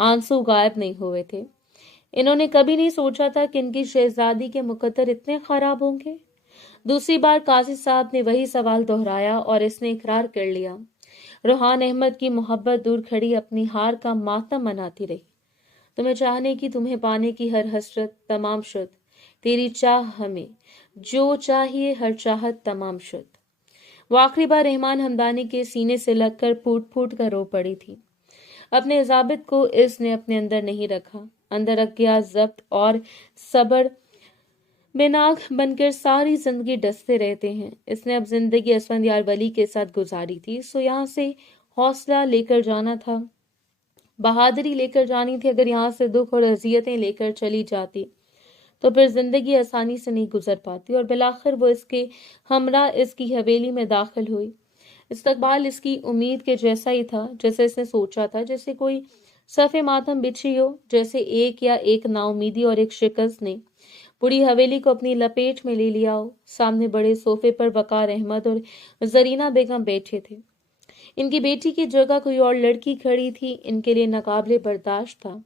आंसू गायब नहीं हुए थे। इन्होंने कभी नहीं सोचा था कि इनकी शहजादी के मुकद्दर इतने खराब होंगे। दूसरी बार काजी साहब ने वही सवाल दोहराया और इसने इकरार कर लिया। रोहान अहमद की मोहब्बत दूर खड़ी अपनी हार का मातम मनाती रही। तुम्हें चाहने की, तुम्हें पाने की हर हसरत तमाम शुद्ध, तेरी चाह हमें जो चाहिए हर चाहत तमाम शुद्ध। वो आखिरी बार रहमान हमदानी के सीने से लगकर फूट फूट कर रो पड़ी थी। अपने जाबित को इसने अपने अंदर नहीं रखा। अंदर रख गया जब्त और सबर बेनाग बनकर सारी जिंदगी डसते रहते हैं। इसने अब जिंदगी असफंदयार वली के साथ गुजारी थी, सो यहाँ से हौसला लेकर जाना था, बहादुरी लेकर जानी थी। अगर यहाँ से दुख और अजियतें लेकर चली जाती तो फिर जिंदगी आसानी से नहीं गुजर पाती। और बिलाखिर वो इसके हमरा इसकी हवेली में दाखिल हुई। इस्तकबाल इसकी उम्मीद के जैसा ही था जैसे इसने सोचा था। जैसे कोई सफ़े मातम बिछी हो, जैसे एक नाउमीदी और एक शिकस्त ने पूरी हवेली को अपनी लपेट में ले लिया हो। सामने बड़े सोफे पर वकार अहमद और जरीना बेगम बैठे थे। इनकी बेटी की जगह कोई और लड़की खड़ी थी। इनके लिए नाकाबिले बर्दाश्त था।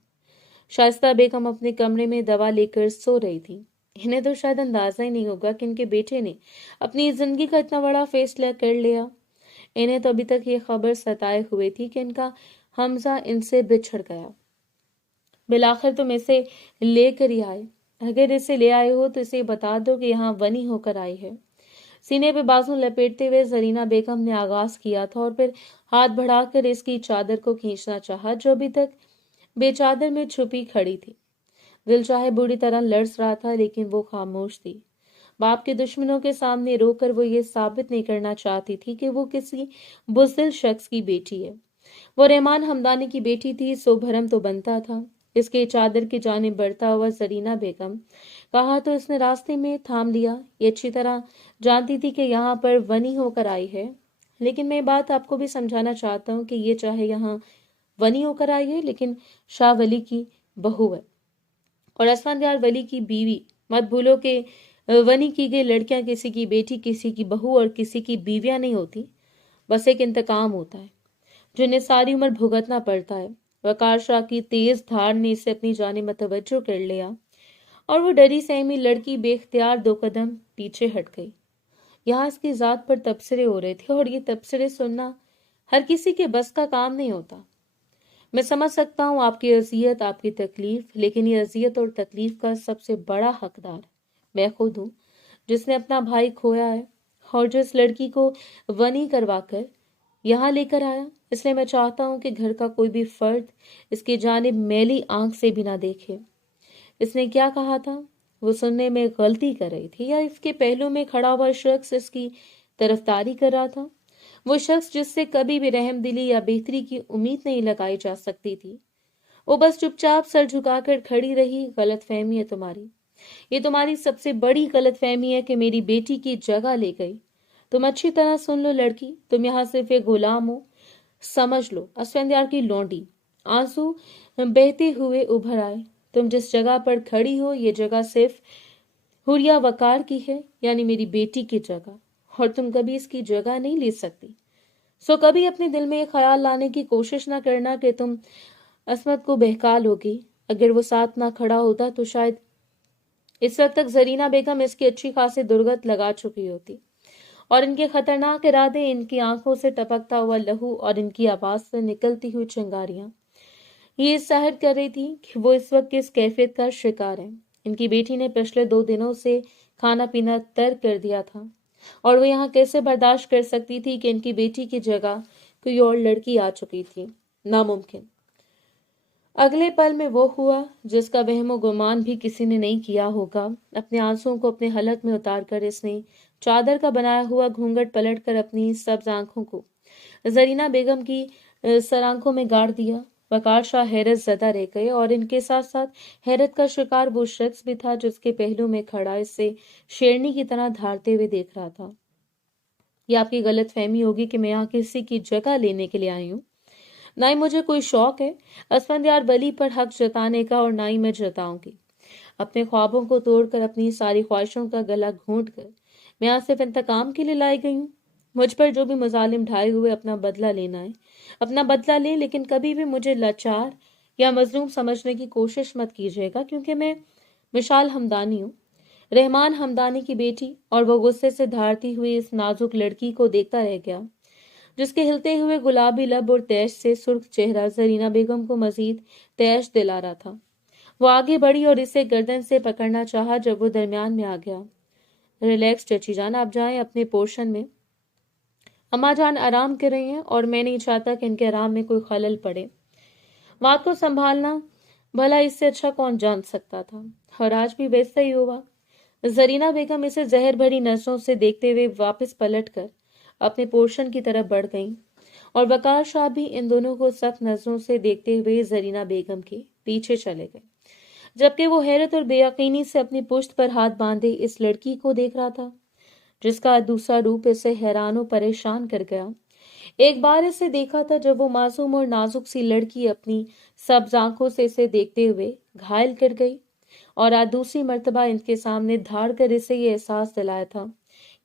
शाइस्ता बेगम अपने कमरे में दवा लेकर सो रही थी। इन्हें तो शायद अंदाजा ही नहीं होगा कि इनके बेटे ने अपनी जिंदगी का इतना बड़ा फैसला कर लिया। इन्हें तो अभी तक ये खबर सताए हुए थी कि इनका हमजा इनसे बिछड़ गया। बिलाखिर तुम इसे लेकर ही आए। अगर इसे ले आए हो तो इसे बता दो कि यहाँ वनी होकर आई है। सीने पे बाजू लपेटते हुए जरीना बेगम ने आगाज किया था और फिर हाथ बढ़ाकर इसकी चादर को खींचना चाहा, जो अभी तक बेचादर में छुपी खड़ी थी। दिल चाहे बुरी तरह लड़स रहा था, लेकिन वो खामोश थी। बाप के दुश्मनों के सामने रोकर वो ये साबित नहीं करना चाहती थी कि वो किसी बुज़दिल शख्स की बेटी है। वो रहमान हमदानी की बेटी थी, सो भरम तो बनता था। इसके चादर की जानिब बढ़ता हुआ जरीना बेगम कहा तो इसने रास्ते में थाम लिया। ये अच्छी तरह जानती थी कि यहाँ पर वनी होकर आई है, लेकिन मैं बात आपको भी समझाना चाहता हूँ कि ये चाहे यहाँ वनी होकर आई है, लेकिन शाह वली की बहू है और असफंदयार वली की बीवी। मत भूलो कि वनी की गई लड़कियां किसी की बेटी, किसी की बहू और किसी की बीवियां नहीं होती। बस एक इंतकाम होता है जिन्हें सारी उम्र भुगतना पड़ता है। वकार शाह की तेज धार ने इसे अपनी जानिब मतवज्जो कर लिया और वो डरी सहमी लड़की बेख्तियार 2 कदम पीछे हट गई। यहाँ इसकी जात पर तबसरे हो रहे थे और ये तबसरे सुनना हर किसी के बस का काम नहीं होता। मैं समझ सकता हूँ आपकी अजियत, आपकी तकलीफ, लेकिन ये अजियत और तकलीफ का सबसे बड़ा हकदार मैं खुद हूँ, जिसने अपना भाई खोया है और जिस लड़की को वनी करवाकर यहाँ लेकर आया। इसलिए मैं चाहता हूँ कि घर का कोई भी फर्द इसकी जानिब मैली आंख से भी ना देखे। इसने क्या कहा था, वो सुनने में गलती कर रही थी या इसके पहलू में खड़ा हुआ शख्स इसकी तरफदारी कर रहा था? वो शख्स जिससे कभी भी रहमदिली या बेहतरी की उम्मीद नहीं लगाई जा सकती थी, वो बस चुपचाप सर झुकाकर खड़ी रही। गलत फहमी है तुम्हारी। ये तुम्हारी सबसे बड़ी गलत फहमी है कि मेरी बेटी की जगह ले गई। तुम अच्छी तरह सुन लो लड़की, तुम यहाँ सिर्फ एक गुलाम हो, समझ लो, असफंदयार की लौंडी। आंसू बहते हुए उभर आए। तुम जिस जगह पर खड़ी हो, ये जगह सिर्फ हुरिया वकार की है, यानी मेरी बेटी की जगह, और तुम कभी इसकी जगह नहीं ले सकती। सो कभी अपने दिल में ये ख्याल लाने की कोशिश ना करना कि तुम असमत को बहका लोगी। अगर वो साथ ना खड़ा होता तो शायद इस वक्त तक जरीना बेगम इसकी अच्छी खासी दुर्गत लगा चुकी होती और इनके खतरनाक इरादे, इनकी आंखों से टपकता हुआ लहू और इनकी आवाज से निकलती हुई चिंगारियां ये जाहिर कर रही थी कि वो इस वक्त किस कैफियत का शिकार है। इनकी बेटी ने पिछले 2 दिनों से खाना पीना तर्क कर दिया था और वो यहाँ कैसे बर्दाश्त कर सकती थी कि इनकी बेटी की जगह कोई और लड़की आ चुकी थी। नामुमकिन। अगले पल में वो हुआ जिसका वहमो गुमान भी किसी ने नहीं किया होगा। अपने आंसुओं को अपने हलक में उतारकर इसने चादर का बनाया हुआ घूंघट पलटकर अपनी सब्ज आंखों को जरीना बेगम की सर आंखों में गाड़ दिया। वकार शाह हैरत ज़दा रह गए और इनके साथ साथ हैरत का शिकार वो शख्स भी था जिसके पहलू में खड़ा इसे शेरनी की तरह धारते हुए देख रहा था। ये आपकी गलत फहमी होगी कि मैं यहाँ किसी की जगह लेने के लिए आई हूँ। ना ही मुझे कोई शौक है असफंदयार वली पर हक जताने का, और ना ही मैं जताऊंगी। अपने ख्वाबों को तोड़कर, अपनी सारी ख्वाहिशों का गला घोंट कर मैं यहाँ सिर्फ इंतकाम के लिए लाई गई हूँ। मुझ पर जो भी मजालिम ढाए हुए अपना बदला लेना है, अपना बदला ले, लेकिन कभी भी मुझे लाचार या मजलूम समझने की कोशिश मत कीजिएगा, क्योंकि मैं मिशाल हमदानी हूँ, रहमान हमदानी की बेटी। और वो गुस्से से धारती हुई इस नाजुक लड़की को देखता रह गया, जिसके हिलते हुए गुलाबी लब और तैश से सुर्ख चेहरा जरीना बेगम को मजीद तैश दिला रहा था। वो आगे बढ़ी और इसे गर्दन से पकड़ना चाहा, जब वो दरमियान में आ गया। रिलैक्स चची जान, आप जाएं अपने पोर्शन में। अम्मा जान आराम कर रही हैं और मैं नहीं चाहता कि इनके आराम में कोई खलल पड़े। बात को संभालना भला इससे अच्छा कौन जान सकता था, और आज भी वैसा ही हुआ। जरीना बेगम इसे जहर भरी नजरों से देखते हुए वापस पलटकर अपने पोर्शन की तरफ बढ़ गईं, और वकार शाह भी इन दोनों को सख्त नजरों से देखते हुए जरीना बेगम के पीछे चले गए, जबकि वो हैरत और बेयकीनी से अपनी पुश्त पर हाथ बांधे इस लड़की को देख रहा था, जिसका दूसरा रूप इसे हैरान और परेशान कर गया। एक बार इसे देखा था जब वो मासूम और नाजुक सी लड़की अपनी सब्ज आंखों से इसे देखते हुए घायल कर गई, और आज दूसरी मर्तबा इनके सामने धाड़ कर इसे ये एहसास दिलाया था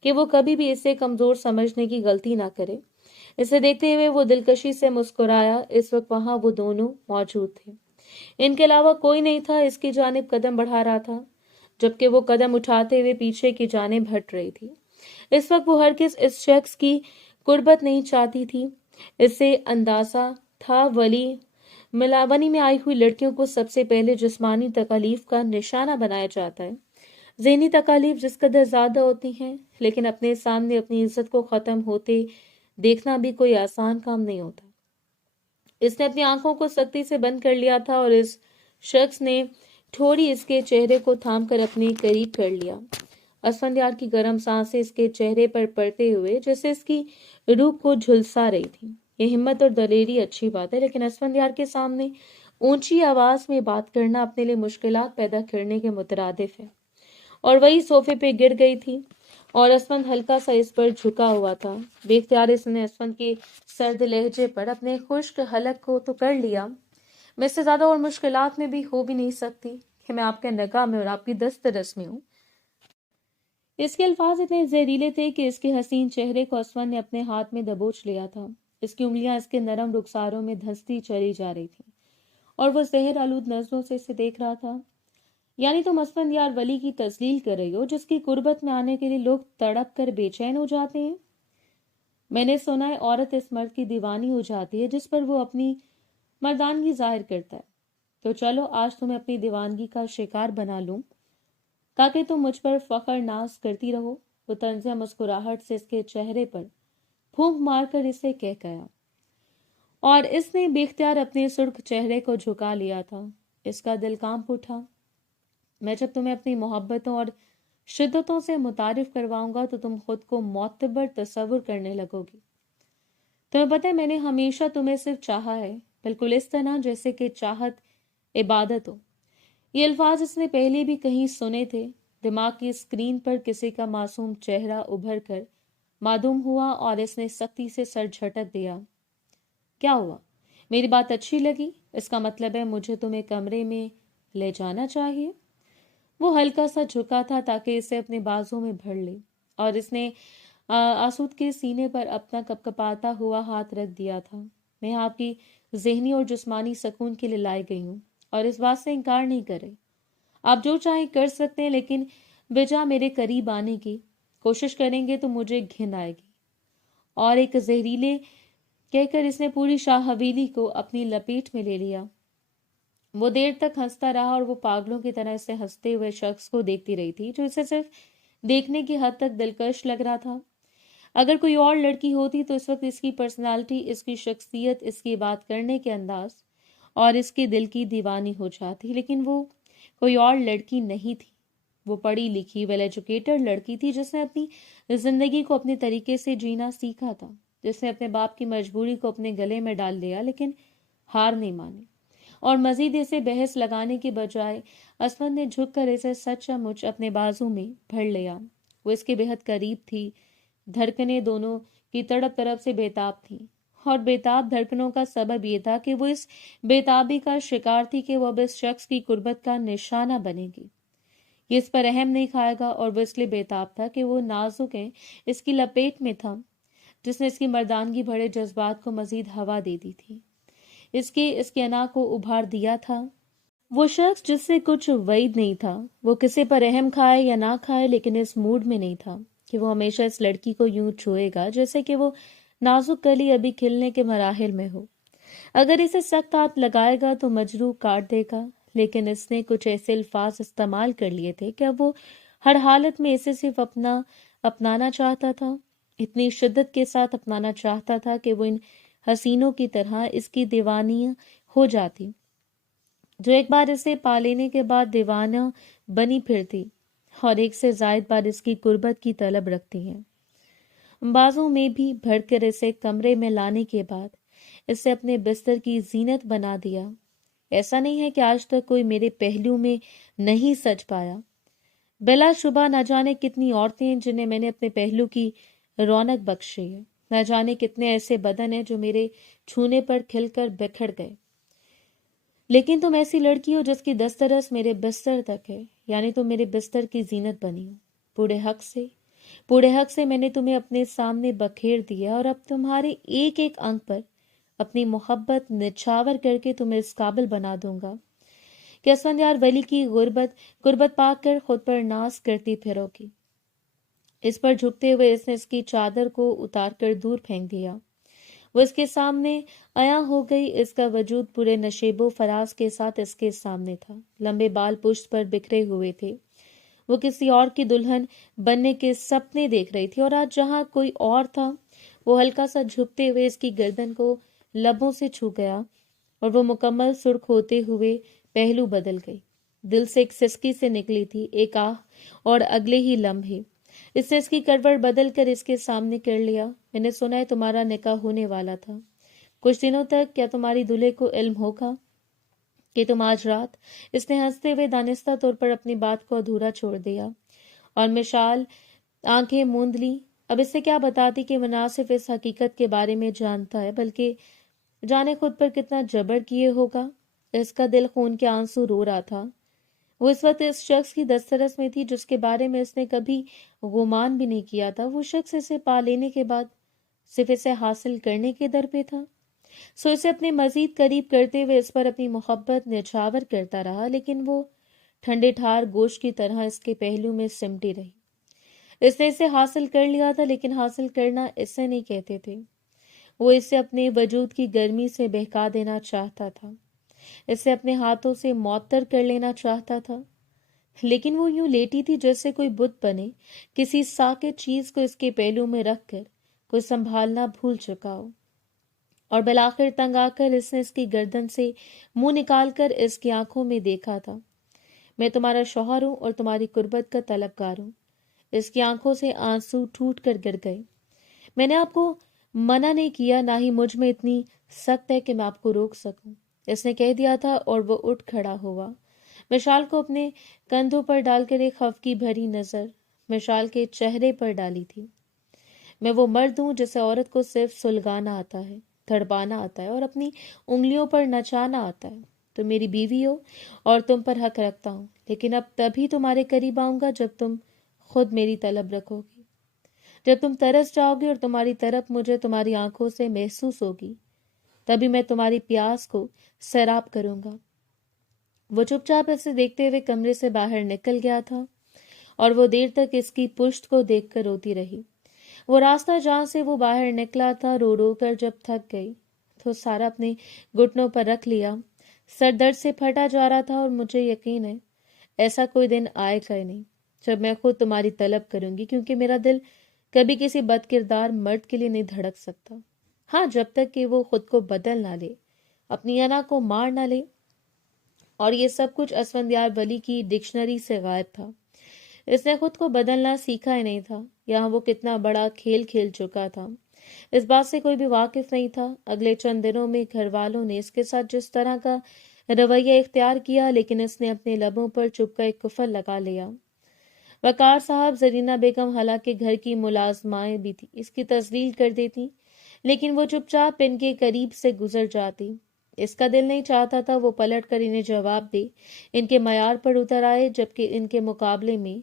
कि वो कभी भी इसे कमजोर समझने की गलती ना करे। इसे देखते हुए वो दिलकशी से मुस्कुराया। इस वक्त वहां वो दोनों मौजूद थे, इनके अलावा कोई नहीं था। इसकी जानिब कदम बढ़ा रहा था, जबकि वो कदम उठाते हुए पीछे की जानिब हट रही थी। इस वक्त वो हरगिज इस शख्स की कुर्बत नहीं चाहती थी। इसे अंदाजा था वली मिलावनी में आई हुई लड़कियों को सबसे पहले जिस्मानी तकालीफ का निशाना बनाया जाता है। ज़हनी तकालीफ जिस कदर ज्यादा होती हैं, लेकिन अपने सामने अपनी इज्जत को खत्म होते देखना भी कोई आसान काम नहीं होता। इसने अपनी आंखों को सख्ती से बंद कर लिया था, और इस शख्स ने थोड़ी इसके चेहरे को थाम कर अपने करीब कर लिया। असफंदयार की गर्म सांसें इसके चेहरे पर पड़ते हुए जैसे इसकी रूह को झुलसा रही थी। ये हिम्मत और दलेरी अच्छी बात है, लेकिन असफंदयार के सामने ऊंची आवाज में बात करना अपने लिए मुश्किलात पैदा करने के मुतरादिफ है। और वही सोफे पे गिर गई थी, और असफंद हल्का सा इस पर झुका हुआ था। बेख्तियार इसने असफंद के सर्द लहजे पर अपने खुश्क हलक को तो कर लिया। मैं इससे ज्यादा और मुश्किलात में भी हो भी नहीं सकती कि मैं आपके निगाह में और आपकी दस्तरस में हूँ। इसके अल्फाज इतने जहरीले थे कि इसके हसीन चेहरे को असफंद ने अपने हाथ में दबोच लिया था। इसकी उंगलियां इसके नरम रुखसारों में धंसती चली जा रही थी, और वह जहर आलूद नजरों से इसे देख रहा था। यानी तुम असफंदयार वली की तस्लील कर रही हो, जिसकी कुर्बत में आने के लिए लोग तड़प कर बेचैन हो जाते हैं। मैंने सुना है औरत इस मर्द की दीवानी हो जाती है जिस पर वो अपनी मर्दानगी जाहिर करता है। तो चलो आज तुम्हें अपनी दीवानगी का शिकार बना लूं, ताकि तुम मुझ पर फख्र नाज करती रहो। वो तंजिया मुस्कुराहट से इसके चेहरे पर फूंक मारकर इसे कह गया, और इसने बेख्तियार अपने सुर्ख चेहरे को झुका लिया था। इसका दिल कांप उठा। मैं जब तुम्हें अपनी मोहब्बतों और शिद्दतों से मुतारिफ करवाऊंगा तो तुम खुद को मोतबर तस्वुर करने लगोगी। तुम्हें पता है, मैंने हमेशा तुम्हें सिर्फ चाहा है, बिल्कुल इस तरह जैसे कि चाहत इबादत हो। ये अल्फाज इसने पहले भी कहीं सुने थे। दिमाग की स्क्रीन पर किसी का मासूम चेहरा उभर कर मालूम हुआ, और इसने सख्ती से सर झटक दिया। क्या हुआ? मेरी बात अच्छी लगी? इसका मतलब है मुझे तुम्हें कमरे में ले जाना चाहिए। वो हल्का सा झुका था ताकि इसे अपने बाजू में भर ले, और इसने आसूद के सीने पर अपना कपकपाता हुआ हाथ रख दिया था। मैं आपकी जहनी और जिस्मानी सुकून के लिए लाई गई हूँ, और इस बात से इनकार नहीं करे। आप जो चाहें कर सकते हैं, लेकिन बेजा मेरे करीब आने की कोशिश करेंगे तो मुझे घिन आएगी। और एक जहरीले कहकर इसने पूरी शाह हवेली को अपनी लपेट में ले लिया। वो देर तक हंसता रहा, और वो पागलों की तरह इसे हंसते हुए शख्स को देखती रही थी, जो इसे सिर्फ देखने की हद तक दिलकश लग रहा था। अगर कोई और लड़की होती तो इस वक्त इसकी पर्सनालिटी, इसकी शख्सियत, इसकी बात करने के अंदाज और इसके दिल की दीवानी हो जाती, लेकिन वो कोई और लड़की नहीं थी। वो पढ़ी लिखी, वेल एजुकेटेड लड़की थी, जिसने अपनी जिंदगी को अपने तरीके से जीना सीखा था, जिसने अपने बाप की मजबूरी को अपने गले में डाल लिया, लेकिन ہار نہیں مانی اور مزید اسے بحث لگانے کے بجائے عصمت نے جھک کر اسے سچا مچ اپنے بازو میں بھر لیا۔ وہ اس کے بہت قریب تھی، دھڑکنیں دونوں کی طرف طرف سے بےتاب تھیں، اور بےتاب دھڑکنوں کا سبب یہ تھا کہ وہ اس بےتابی کا شکار تھی کہ وہ اب اس شخص کی قربت کا نشانہ بنے گی۔ یہ اس پر رحم نہیں کھائے گا، اور وہ اس لیے بےتاب تھا کہ وہ نازکیں اس کی لپیٹ میں تھا جس نے اس کی مردانگی بھرے جذبات کو مزید ہوا دے دی تھی، اس کی انا کو ابھار دیا تھا۔ وہ شخص جس سے کچھ وعید نہیں تھا، وہ کسی پر رحم کھائے یا نہ کھائے، لیکن اس موڈ میں نہیں تھا کہ وہ ہمیشہ اس لڑکی کو یوں چھوئے گا جیسے کہ وہ نازک کلی ابھی کھلنے کے مراحل میں ہو۔ اگر اسے سخت ہاتھ لگائے گا تو مجروح کاٹ دے گا، لیکن اس نے کچھ ایسے الفاظ استعمال کر لیے تھے کہ اب وہ ہر حالت میں اسے صرف اپنانا چاہتا تھا، اتنی شدت کے ساتھ اپنانا چاہتا تھا کہ وہ ان حسینوں کی طرح اس کی دیوانی ہو جاتی، جو ایک بار اسے پا لینے کے بعد دیوانہ بنی پھرتی اور ایک سے زائد بار اس کی قربت کی طلب رکھتی ہیں۔ بازوں میں بھی بھر کر اسے کمرے میں لانے کے بعد اسے اپنے بستر کی زینت بنا دیا۔ ایسا نہیں ہے کہ آج تک کوئی میرے پہلو میں نہیں سج پایا، بلا شبہ نہ جانے کتنی عورتیں ہیں جنہیں میں نے اپنے پہلو کی رونق بخشی ہے، نہ جانے کتنے ایسے بدن ہیں جو میرے چھونے پر کھل کر بکھر گئے، لیکن تم ایسی لڑکی ہو جس کی دسترس میرے بستر تک ہے، یعنی تم میرے بستر کی زینت بنی ہو۔ پورے حق سے میں نے تمہیں اپنے سامنے بکھیر دیا، اور اب تمہارے ایک ایک انگ پر اپنی محبت نچھاور کر کے تمہیں اس قابل بنا دوں گا کہ اسفندیار ولی کی قربت پا کر خود پر ناز کرتی پھرو گی۔ اس پر جھکتے ہوئے اس نے اس کی چادر کو اتار کر دور پھینک دیا۔ وہ اس کے سامنے عیاں ہو گئی، اس کا وجود پورے نشیب و فراز کے ساتھ اس کے سامنے تھا۔ لمبے بال پشت پر بکھرے ہوئے تھے، وہ کسی اور کی دلہن بننے کے سپنے دیکھ رہی تھی، اور آج جہاں کوئی اور تھا وہ ہلکا سا جھکتے ہوئے اس کی گردن کو لبوں سے چھو گیا، اور وہ مکمل سرخ ہوتے ہوئے پہلو بدل گئی۔ دل سے ایک سسکی سے نکلی تھی، ایک آہ، اور اگلے ہی لمحے اس نے اس کی کروٹ بدل کر اس کے سامنے کر لیا۔ میں نے سنا ہے تمہارا نکاح ہونے والا تھا، کچھ دنوں تک کیا تمہاری دلہے کو علم ہوگا کہ تم آج رات؟ اس نے ہنستے ہوئے دانستہ طور پر اپنی بات کو ادھورا چھوڑ دیا، اور مشال آنکھیں موند لی۔ اب اس سے کیا بتاتی کہ مناسب اس حقیقت کے بارے میں جانتا ہے، بلکہ جانے خود پر کتنا جبر کیے ہوگا۔ اس کا دل خون کے آنسو رو رہا تھا۔ وہ اس وقت اس شخص کی دسترس میں تھی جس کے بارے میں اس نے کبھی گمان بھی نہیں کیا تھا۔ وہ شخص اسے پا لینے کے بعد صرف اسے حاصل کرنے کے در پہ تھا۔ سو اسے اپنے مزید قریب کرتے ہوئے اس پر اپنی محبت نچھاور کرتا رہا، لیکن وہ ٹھنڈے ٹھار گوشت کی طرح اس کے پہلو میں سمٹی رہی۔ اس نے اسے حاصل کر لیا تھا، لیکن حاصل کرنا اسے نہیں کہتے تھے، وہ اسے اپنے وجود کی گرمی سے بہکا دینا چاہتا تھا، اسے اپنے ہاتھوں سے معطر کر لینا چاہتا تھا، لیکن وہ یوں لیٹی تھی جیسے کوئی بت بنے کسی ساکت چیز کو اس کے پہلو میں رکھ کر کوئی سنبھالنا بھول چکا ہو، اور بالآخر تنگ آ کر اس نے اس کی گردن سے منہ نکال کر اس کی آنکھوں میں دیکھا تھا۔ میں تمہارا شوہر ہوں اور تمہاری قربت کا طلبگار ہوں۔ اس کی آنکھوں سے آنسو ٹوٹ کر گر گئے۔ میں نے آپ کو منع نہیں کیا، نہ ہی مجھ میں اتنی سخت ہے کہ میں آپ کو روک سکوں، اس نے کہہ دیا تھا، اور وہ اٹھ کھڑا ہوا، مشال کو اپنے کندھوں پر ڈال کر ایک خفگی بھری نظر مشال کے چہرے پر ڈالی تھی۔ میں وہ مرد ہوں جسے عورت کو صرف سلگانا آتا ہے، تڑپانا آتا ہے، اور اپنی انگلیوں پر نچانا آتا ہے۔ تم میری بیوی ہو اور تم پر حق رکھتا ہوں، لیکن اب تبھی تمہارے قریب آؤں گا جب تم خود میری طلب رکھو گی، جب تم ترس جاؤ گے اور تمہاری طرف مجھے تمہاری آنکھوں سے محسوس ہوگی، تبھی میں تمہاری پیاس کو سیراب کروں گا۔ وہ چپ چاپ اسے دیکھتے ہوئے کمرے سے باہر نکل گیا تھا، اور وہ دیر تک اس کی پشت کو دیکھ کر روتی رہی۔ وہ راستہ جہاں سے وہ باہر نکلا تھا رو رو کر جب تھک گئی تو سارا اپنے گھٹنوں پر رکھ لیا، سر درد سے پھٹا جا رہا تھا، اور مجھے یقین ہے ایسا کوئی دن آئے گا ہی نہیں جب میں خود تمہاری طلب کروں گی، کیونکہ میرا دل کبھی کسی بد کردار مرد کے لیے نہیں دھڑک سکتا، ہاں جب تک کہ وہ خود کو بدل نہ لے، اپنی انا کو مار نہ لے۔ اور یہ سب کچھ اسفندیار ولی کی ڈکشنری سے غائب تھا۔ اس نے خود کو بدلنا سیکھا ہی نہیں تھا، یہاں وہ کتنا بڑا کھیل کھیل چکا تھا इस बात से कोई भी वाकिफ नहीं था। अगले चंद दिनों में घर वालों ने इसके साथ जिस तरह का रवैया इख्तियार किया, लेकिन इसने अपने लबों पर चुपकर एक कुफर लगा लिया। वकार साहब, जरीना बेगम हालांकि घर की मुलाजमाएं भी थी, इसकी तस्लील कर देती, लेकिन वो चुपचाप इनके करीब से गुजर जाती। इसका दिल नहीं चाहता था वो पलट कर इन्हें जवाब दे, इनके मयार पर उतर आए, जबकि इनके मुकाबले में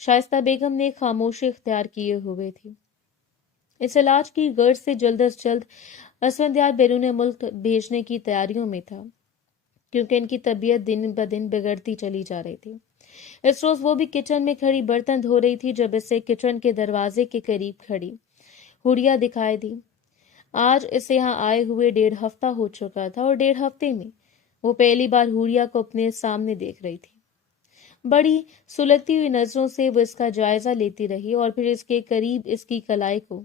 शाइस्ता बेगम ने खामोशी इख्तियार किए हुए थी। इस इलाज की गर्ज से जल्द अज जल्द असफंदियार बैरून मुल्क भेजने की तैयारियों में था, क्योंकि इनकी तबीयत दिन ब दिन बिगड़ती चली जा रही थी। इस रोज वो भी किचन में खड़ी बर्तन धो रही थी जब इसे किचन के दरवाजे के करीब खड़ी हुरिया दिखाई दी। आज इसे यहाँ आए हुए 1.5 हफ्ता हो चुका था और 1.5 हफ्ते में वो पहली बार हुरिया को अपने सामने देख रही थी। बड़ी सुलगती हुई नजरों से वो इसका जायजा लेती रही और फिर इसके करीब इसकी कलाई को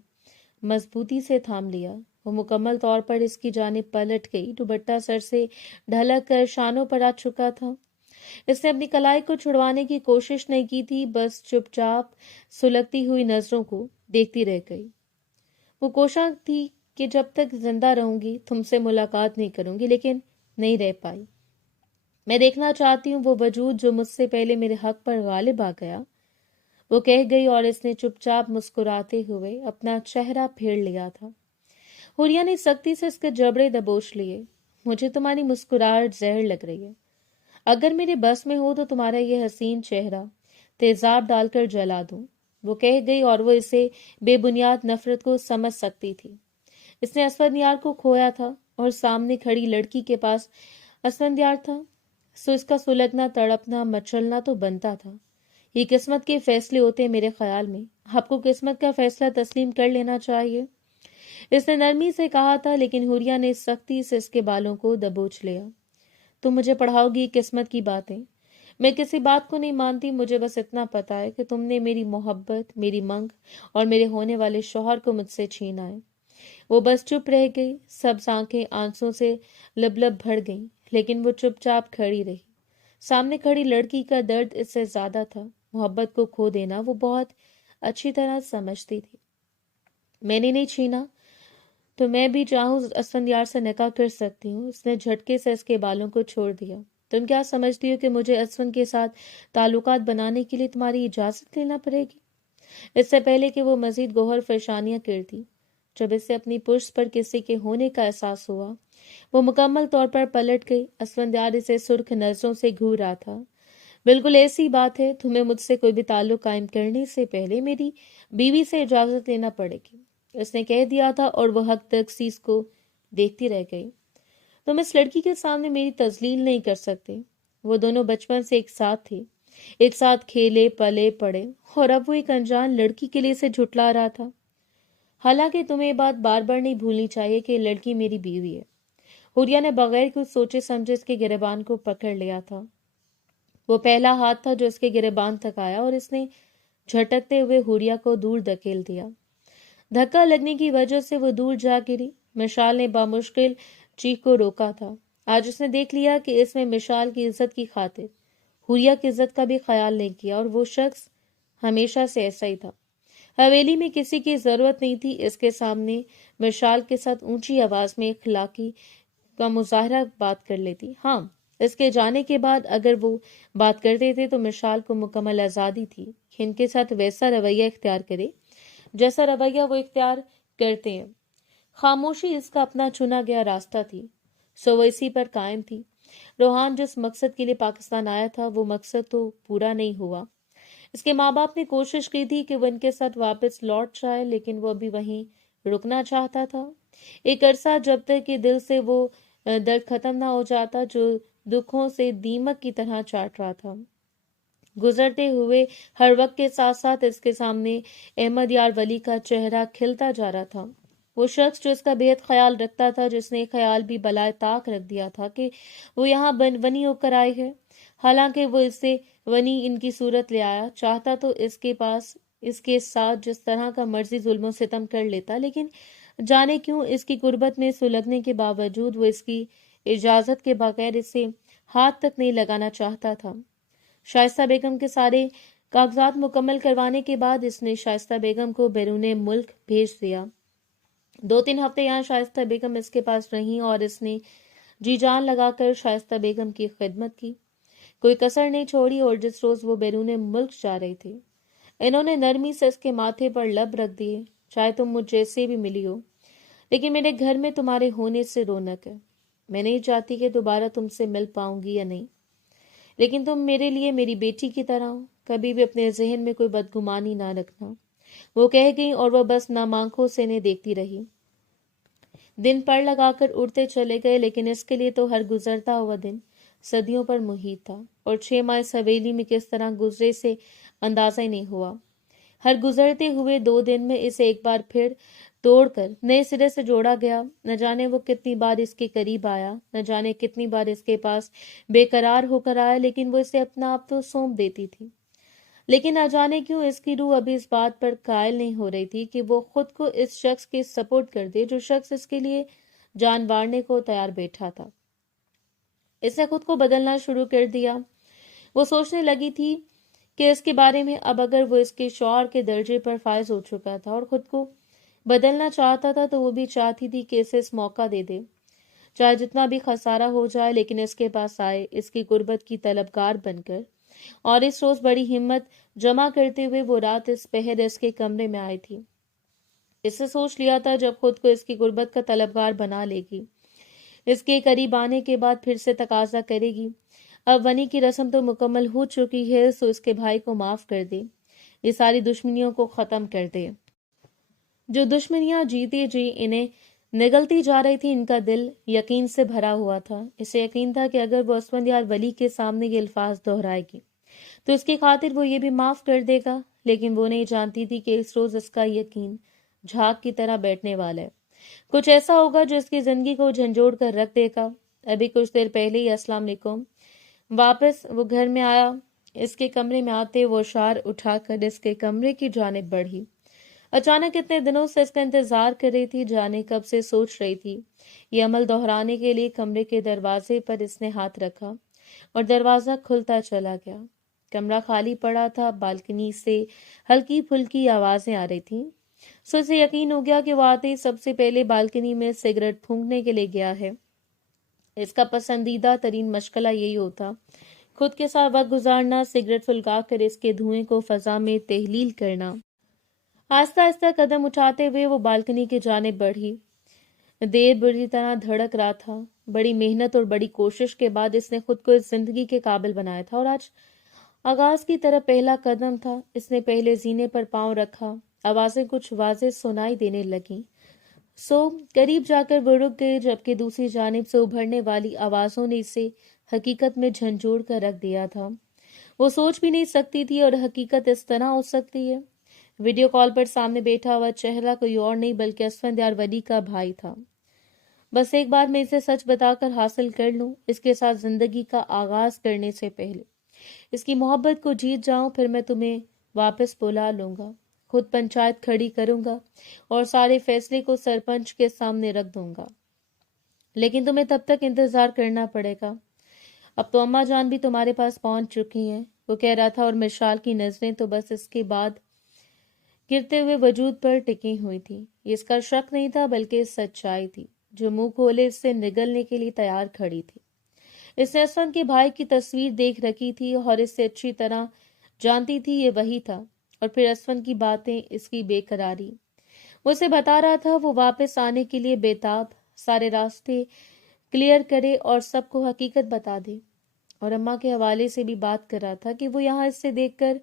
मजबूती से थाम लिया। वो मुकम्मल तौर पर इसकी जानिब पलट गई। दुपट्टा सर से ढलक कर शानों पर आ चुका था। इसने अपनी कलाई को छुड़वाने की कोशिश नहीं की थी, बस चुपचाप सुलगती हुई नजरों को देखती रह गई। वो कोशिश थी कि जब तक जिंदा रहूंगी तुमसे मुलाकात नहीं करूंगी, लेकिन नहीं रह पाई। मैं देखना चाहती हूँ वो वजूद जो मुझसे पहले मेरे हक पर गालिब आ गया, वो कह गई और इसने चुपचाप मुस्कुराते हुए अपना चेहरा फेर लिया था। हुरिया ने सख्ती से इसके जबड़े दबोच लिए। मुझे तुम्हारी मुस्कुराहट जहर लग रही है। अगर मेरे बस में हो तो तुम्हारा ये हसीन चेहरा तेजाब डालकर जला दूं, वो कह गई और वो इसे बेबुनियाद नफरत को समझ सकती थी। इसने असफंदियार को खोया था और सामने खड़ी लड़की के पास असफंदियार था, सो इसका सुलगना, तड़पना, मचलना तो बनता था। ये किस्मत के फैसले होते हैं। मेरे ख्याल में आपको किस्मत का फैसला तस्लीम कर लेना चाहिए, इसने नरमी से कहा था, लेकिन हुरिया ने सख्ती से इसके बालों को दबोच लिया। तुम मुझे पढ़ाओगी किस्मत की बातें? मैं किसी बात को नहीं मानती। मुझे बस इतना पता है कि तुमने मेरी मोहब्बत, मेरी मंग और मेरे होने वाले शौहर को मुझसे छीना है। वो बस चुप रह गई। सब आंखें आंसुओं से लबलब भर गईं, लेकिन वो चुपचाप खड़ी रही। सामने खड़ी लड़की का दर्द इससे ज्यादा था। मोहब्बत को खो देना वो बहुत अच्छी तरह समझती थी। मैंने नहीं छीना तो मैं भी चाहूं असफंदियार से निकाह कर सकती हूँ। उसने झटके से इसके बालों को छोड़ दिया। तुम क्या समझती हो कि मुझे असफन के साथ ताल्लुकात बनाने के लिए तुम्हारी इजाजत लेना पड़ेगी? इससे पहले कि वो मजीद गोहर फरशानियां करती, जब इसे अपनी पुष्ट पर किसी के होने का एहसास हुआ, वो मुकम्मल तौर पर पलट गई। असफंदियार इसे सुर्ख नजरों से घूर रहा था। बिल्कुल ऐसी बात है, तुम्हें मुझसे कोई भी ताल्लुक कायम करने से पहले मेरी बीवी से इजाजत लेना पड़ेगी, उसने कह दिया था और वह हक तक सीस को देखती रह गई। तुम इस लड़की के सामने मेरी तजलील नहीं कर सकते। वो दोनों बचपन से एक साथ थे, एक साथ खेले पले पड़े, और अब वो एक अनजान लड़की के लिए इसे झुटला रहा था। हालांकि तुम्हें ये बात बार बार नहीं भूलनी चाहिए कि लड़की मेरी बीवी है। हुरिया ने बगैर कुछ सोचे समझे इसके गिरेबान को पकड़ लिया था। वो पहला हाथ था जो इसके गिरेबान तक आया और इसने झटकते हुए हुरिया को दूर धकेल दिया। धक्का लगने की वजह से वो दूर जा गिरी। मिशाल ने बामुश्किल चीख को रोका था। आज उसने देख लिया कि इसमें मिशाल की इज्जत की खातिर हुरिया की इज्जत का भी ख्याल नहीं किया, और वो शख्स हमेशा से ऐसा ही था। हवेली में किसी की जरूरत नहीं थी इसके सामने मिशाल के साथ ऊंची आवाज में इखलाकी का मुजाहरा बात कर लेती। हाँ, इसके जाने के बाद अगर वो बात करते थे तो मिशाल को मुकम्मल आजादी थी कि इनके साथ वैसा रवैया इख्तियार करे जैसा रवैया वो इख्तियार करते हैं। खामोशी इसका अपना चुना गया रास्ता थी, सो वो इसी पर कायम थी। रोहान जिस मकसद के लिए पाकिस्तान आया था वो मकसद तो पूरा नहीं हुआ। इसके माँ बाप ने कोशिश की थी कि वो इनके साथ वापस लौट जाए, लेकिन वो अभी वहीं रुकना चाहता था। एक अरसा जब तक कि दिल से वो दर्द खत्म ना हो जाता जो दुखों से दीमक की तरह चाट रहा था। गुजरते हुए हर वक्त के साथ साथ इसके सामने अहमद यार वली का चेहरा खिलता जा रहा था। वो शख्स जो इसका बेहद ख्याल रखता था, जिसने ख्याल भी बलाए ताक रख दिया था कि वो यहाँ वनी होकर आए है। हालांकि वो इससे वनी इनकी सूरत ले आया, चाहता तो इसके पास इसके साथ जिस तरह का मर्जी जुल्म सितम कर लेता, लेकिन जाने क्यों इसकी गुर्बत में सुलगने के बावजूद वो इसकी इजाजत के बगैर इसे हाथ तक नहीं लगाना चाहता था। शाइस्ता बेगम के सारे कागजात मुकम्मल करवाने के बाद इसने शाइस्ता बेगम को बैरून मुल्क भेज दिया। 2-3 हफ्ते यहाँ शाइस्ता बेगम इसके पास रहीं और इसने जी जान लगाकर शाइस्ता बेगम की खिदमत की, कोई कसर नहीं छोड़ी। और जिस रोज वो बैरूने मुल्क जा रही थी, इन्होंने नरमी से इसके माथे पर लब रख दिए, चाहे तुम मुझ जैसे भी मिली हो, लेकिन मेरे घर में तुम्हारे होने से रौनक है। मैं नहीं चाहती कि दोबारा तुमसे मिल पाऊंगी या नहीं, लेकिन तुम मेरे लिए मेरी बेटी की तरह हो, कभी भी अपने जहन में कोई बदगुमानी ना रखना। वो कह गई और वह बस नाम आंखों से इन्हें देखती रही। दिन पर लगाकर उड़ते चले गए, लेकिन इसके लिए तो हर गुजरता हुआ दिन सदियों पर मुहित था, और 6 माह इस हवेली में किस तरह गुजरे से अंदाजा ही नहीं हुआ। हर गुजरते हुए 2 दिन में इसे एक बार फिर तोड़कर नए सिरे से जोड़ा गया। न जाने वो कितनी बार इसके करीब आया, न जाने कितनी बार इसके पास बेकरार होकर आया, लेकिन वो इसे अपना आप तो सौंप देती थी। लेकिन न जाने क्यों इसकी रूह अभी इस बात पर कायल नहीं हो रही थी कि वो खुद को इस शख्स के सपोर्ट कर दे, जो शख्स इसके लिए जान वारने को तैयार बैठा था। इसने खुद को बदलना शुरू कर दिया। वो सोचने लगी थी कि इसके बारे में अब अगर वो इसके शौहर के दर्जे पर फायज हो चुका था और खुद को बदलना चाहता था, तो वो भी चाहती थी कि इसे इस मौका दे दे, चाहे जितना भी खसारा हो जाए, लेकिन इसके पास आए, इसकी गुर्बत की तलबगार बनकर। और इस रोज बड़ी हिम्मत जमा करते हुए वो रात इस पहर इसके कमरे में आई थी। इससे सोच लिया था जब खुद को इसकी गुर्बत का तलबगार बना लेगी, इसके करीब आने के बाद फिर से तकाजा करेगी। अब वनी की रस्म तो मुकम्मल हो चुकी है, सो इसके भाई को माफ कर दे, ये सारी दुश्मनियों को खत्म कर दे। जो दुश्मनियां जीते जी इन्हें निगलती जा रही थी, इनका दिल यकीन से भरा हुआ था। इसे यकीन था कि अगर वो असफंदयार वली के सामने ये अल्फाज दोहराएगी तो इसकी खातिर वो ये भी माफ कर देगा, लेकिन वो नहीं जानती थी कि इस रोज इसका यकीन झाग की तरह बैठने वाला है। कुछ ऐसा होगा जो इसकी जिंदगी को झंझोड़ कर रख देगा। अभी कुछ देर पहले ही अस्सलाम वालेकुम वापस वो घर में आया। इसके कमरे में आते वो शार उठाकर इसके कमरे की जानिब बढ़ी। अचानक इतने दिनों से इसका इंतजार कर रही थी, जाने कब से सोच रही थी। ये अमल दोहराने के लिए कमरे के दरवाजे पर इसने हाथ रखा और दरवाजा खुलता चला गया। कमरा खाली पड़ा था, बालकनी से हल्की फुल्की आवाजें आ रही थी। सो इसे यकीन हो गया कि वो आते ही सबसे पहले बालकनी में सिगरेट फूंकने के लिए गया है। इसका पसंदीदा तरीन मशगला यही होता, खुद के साथ वक्त गुजारना, सिगरेट फुलका कर इसके धुएं को फजा में तहलील करना। आहिस्ता आहिस्ता कदम उठाते हुए वो बालकनी की जानिब बढ़ी। देर बुरी तरह धड़क रहा था। बड़ी मेहनत और बड़ी कोशिश के बाद इसने खुद को इस जिंदगी के काबिल बनाया था, और आज आगाज की तरफ पहला कदम था। इसने पहले जीने पर पांव रखा। आवाजें कुछ वाज़ेह सुनाई देने लगी, सो करीब जाकर वो रुक गए, जबकि दूसरी जानिब से उभरने वाली आवाजों ने इसे हकीकत में झंझोड़ कर रख दिया था। वो सोच भी नहीं सकती थी, और हकीकत इस तरह हो सकती है। वीडियो कॉल पर सामने बैठा हुआ चेहरा कोई और नहीं बल्कि असफंदयार वली का भाई था। बस एक बार मैं इसे सच बताकर हासिल कर लूं, इसके साथ जिंदगी का आगाज करने से पहले इसकी मोहब्बत को जीत जाऊं, फिर मैं तुम्हें वापस बुला लूंगा, खुद पंचायत खड़ी करूंगा और सारे फैसले को सरपंच के सामने रख दूंगा। लेकिन तुम्हें तब तक इंतजार करना पड़ेगा। अब तो अम्मा जान भी तुम्हारे पास पहुंच चुकी हैं, वो कह रहा था, और मिशाल की नजरें तो बस इसके बाद गिरते हुए वजूद पर टिकी हुई थी। ये इसका शक नहीं था बल्कि सच्चाई थी, जो मुंह खोले इससे निगलने के लिए तैयार खड़ी थी। इसने असफंद के भाई की तस्वीर देख रखी थी और इससे अच्छी तरह जानती थी ये वही था। और फिर असफंद की बातें, इसकी बेकरारी, वो उसे बता रहा था वो वापस आने के लिए बेताब, सारे रास्ते क्लियर करे और सबको हकीकत बता दे। और अम्मा के हवाले से भी बात कर रहा था कि वो यहाँ इससे देखकर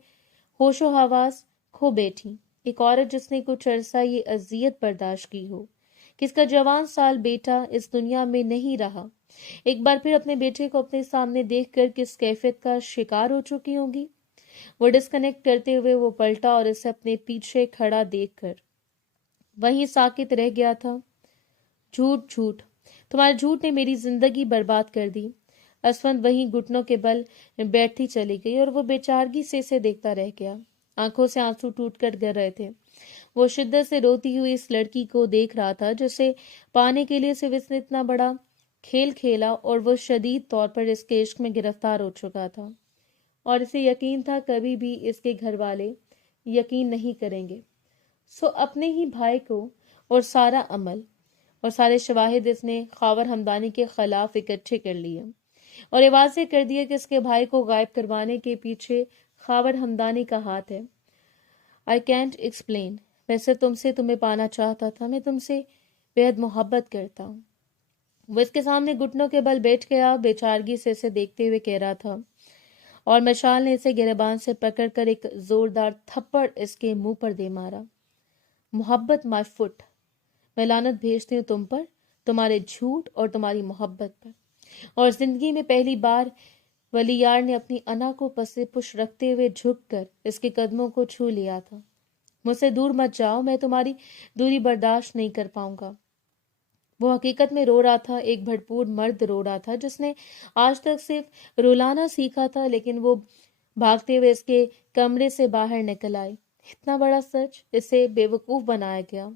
होशो हवास खो बैठी, एक औरत जिसने कुछ अरसा ये अजियत बर्दाश्त की हो, किसका जवान साल बेटा इस दुनिया में नहीं रहा, एक बार फिर अपने बेटे को अपने सामने देखकर किस कैफियत का शिकार हो चुकी होगी। वो डिस्कनेक्ट करते हुए वो पलटा और इसे अपने पीछे खड़ा देखकर वहीं साकित रह गया था। झूठ झूठ, तुम्हारे झूठ ने मेरी जिंदगी बर्बाद कर दी। असफंद वहीं घुटनों के बल बैठती चली गई और वो बेचारगी से इसे देखता रह गया। आंखों से आंसू टूटकर गिर रहे थे। वो शिद्दत से रोती हुई इस लड़की को देख रहा था जिसे पाने के लिए सिर्फ इसने इतना बड़ा खेल खेला, और वो शदीद तौर पर इसके इश्क में गिरफ्तार हो चुका था। और इसे यकीन था कभी भी इसके घर वाले यकीन नहीं करेंगे। सो अपने ही भाई को اور سارا عمل اور سارے شواہد اس نے خاور ہمدانی کے خلاف اکٹھے کر لیے اور یہ واضح کر دیا کہ اس کے بھائی کو غائب کروانے کے پیچھے خاور ہمدانی کا ہاتھ ہے۔ I can't explain۔ ویسے تمہیں پانا چاہتا تھا، میں تم سے بےحد محبت کرتا ہوں۔ وہ اس کے سامنے گھٹنوں کے بل بیٹھ گیا، بیچارگی سے اسے دیکھتے ہوئے کہہ رہا تھا، اور مشال نے اسے گریبان سے پکڑ کر ایک زوردار تھپڑ اس کے منہ پر دے مارا۔ محبت مائی فٹ، میں لعنت بھیجتی ہوں تم پر، تمہارے جھوٹ اور تمہاری محبت پر۔ اور زندگی میں پہلی بار ولی یار نے اپنی انا کو پسے پش رکھتے ہوئے جھک کر اس کے قدموں کو چھو لیا تھا۔ مجھ سے دور مت جاؤ، میں تمہاری دوری برداشت نہیں کر پاؤں گا۔ وہ حقیقت میں رو رہا تھا، ایک بھرپور مرد رو رہا تھا جس نے آج تک صرف رولانا سیکھا تھا، لیکن وہ بھاگتے ہوئے اس کے کمرے سے باہر نکل آئی۔ اتنا بڑا سچ اسے بے وقوف بنایا گیا۔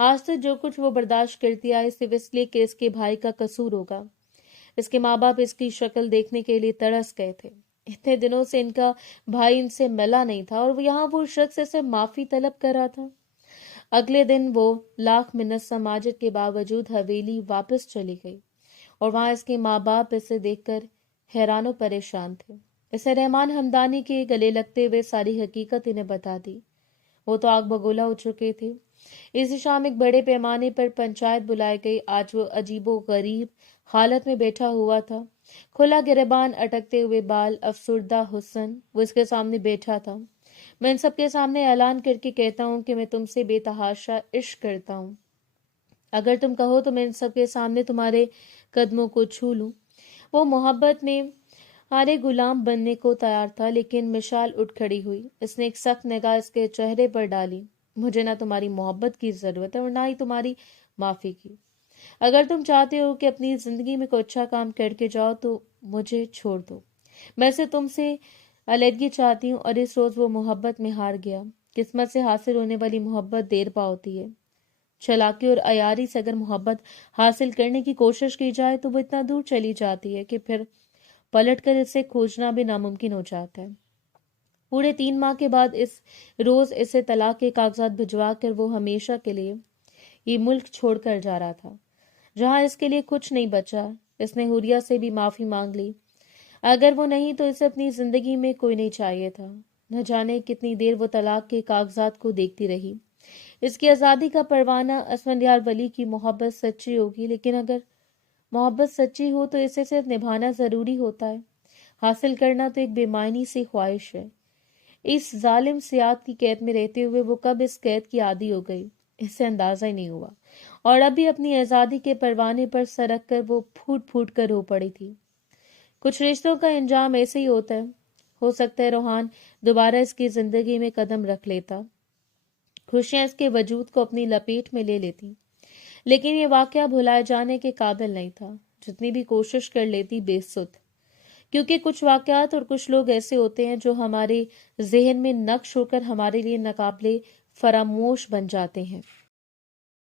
آج تک جو کچھ وہ برداشت کرتی آئی صرف اس لیے کہ اس کے بھائی کا قصور ہوگا۔ اس کے ماں باپ اس کی شکل دیکھنے کے لیے ترس گئے تھے۔ اتنے دنوں سے ان کا بھائی ان سے ملا نہیں تھا اور یہاں وہ شخص اسے معافی طلب کر رہا تھا۔ اگلے دن وہ لاکھ منت سماجت کے باوجود حویلی واپس چلی گئی اور وہاں اس کے ماں باپ اسے دیکھ کر حیران و پریشان تھے۔ اسے رحمان ہمدانی کے گلے لگتے ہوئے ساری حقیقت انہیں بتا دی۔ وہ تو آگ بگولا ہو چکے تھے۔ اسی شام ایک بڑے پیمانے پر پنچایت بلائی گئی۔ آج وہ عجیب و غریب حالت میں بیٹھا ہوا تھا، کھلا گریبان، اٹکتے ہوئے بال، افسردہ حسن۔ وہ اس کے سامنے بیٹھا تھا۔ میں ان سب کے سامنے اعلان کر کے کہتا ہوں کہ میں تم سے بے تحاشا عشق کرتا ہوں۔ اگر تم کہو تو میں ان سب کے سامنے تمہارے قدموں کو چھو لوں۔ وہ محبت میں ہارے غلام بننے کو تیار تھا، لیکن مشال اٹھ کھڑی ہوئی۔ اس نے ایک سخت نگاہ اس کے چہرے پر ڈالی۔ مجھے نہ تمہاری محبت کی ضرورت ہے اور نہ ہی تمہاری معافی کی۔ اگر تم چاہتے ہو کہ اپنی زندگی میں کوئی اچھا کام کر کے جاؤ تو مجھے چھوڑ دو۔ میں سے تم سے علیحدگی چاہتی ہوں۔ اور اس روز وہ محبت میں ہار گیا۔ قسمت سے حاصل ہونے والی محبت دیر پا ہوتی ہے۔ چلاکی اور عیاری سے اگر محبت حاصل کرنے کی کوشش کی جائے تو وہ اتنا دور چلی جاتی ہے کہ پھر پلٹ کر اسے کھوجنا بھی ناممکن ہو جاتا ہے۔ پورے 3 ماہ کے بعد اس روز اسے طلاق کے کاغذات بھجوا کر وہ ہمیشہ کے لیے یہ ملک چھوڑ کر جا رہا تھا، جہاں اس کے لیے کچھ نہیں بچا۔ اس نے حوریہ سے بھی معافی مانگ لی۔ اگر وہ نہیں تو اسے اپنی زندگی میں کوئی نہیں چاہیے تھا۔ نہ جانے کتنی دیر وہ طلاق کے کاغذات کو دیکھتی رہی۔ اس کی آزادی کا پروانہ اسفندیار ولی کی محبت سچی ہوگی، لیکن اگر محبت سچی ہو تو اسے صرف نبھانا ضروری ہوتا ہے، حاصل کرنا تو ایک بے معنی سی خواہش ہے۔ اس ظالم سیاد کی قید میں رہتے ہوئے وہ کب اس قید کی عادی ہو گئی، اسے اندازہ ہی نہیں ہوا، اور اب بھی اپنی آزادی کے پروانے پر سرک کر وہ پھوٹ پھوٹ کر رو پڑی تھی۔ کچھ رشتوں کا انجام ایسے ہی ہوتا ہے۔ ہو سکتا ہے روحان دوبارہ اس کی زندگی میں قدم رکھ لیتا، خوشیاں اس کے وجود کو اپنی لپیٹ میں لے لیتی، لیکن یہ واقعہ بھلائے جانے کے قابل نہیں تھا۔ جتنی بھی کوشش کر لیتی بے سود، کیونکہ کچھ واقعات اور کچھ لوگ ایسے ہوتے ہیں جو ہمارے ذہن میں نقش ہو کر ہمارے لیے ناقابل فراموش بن جاتے ہیں۔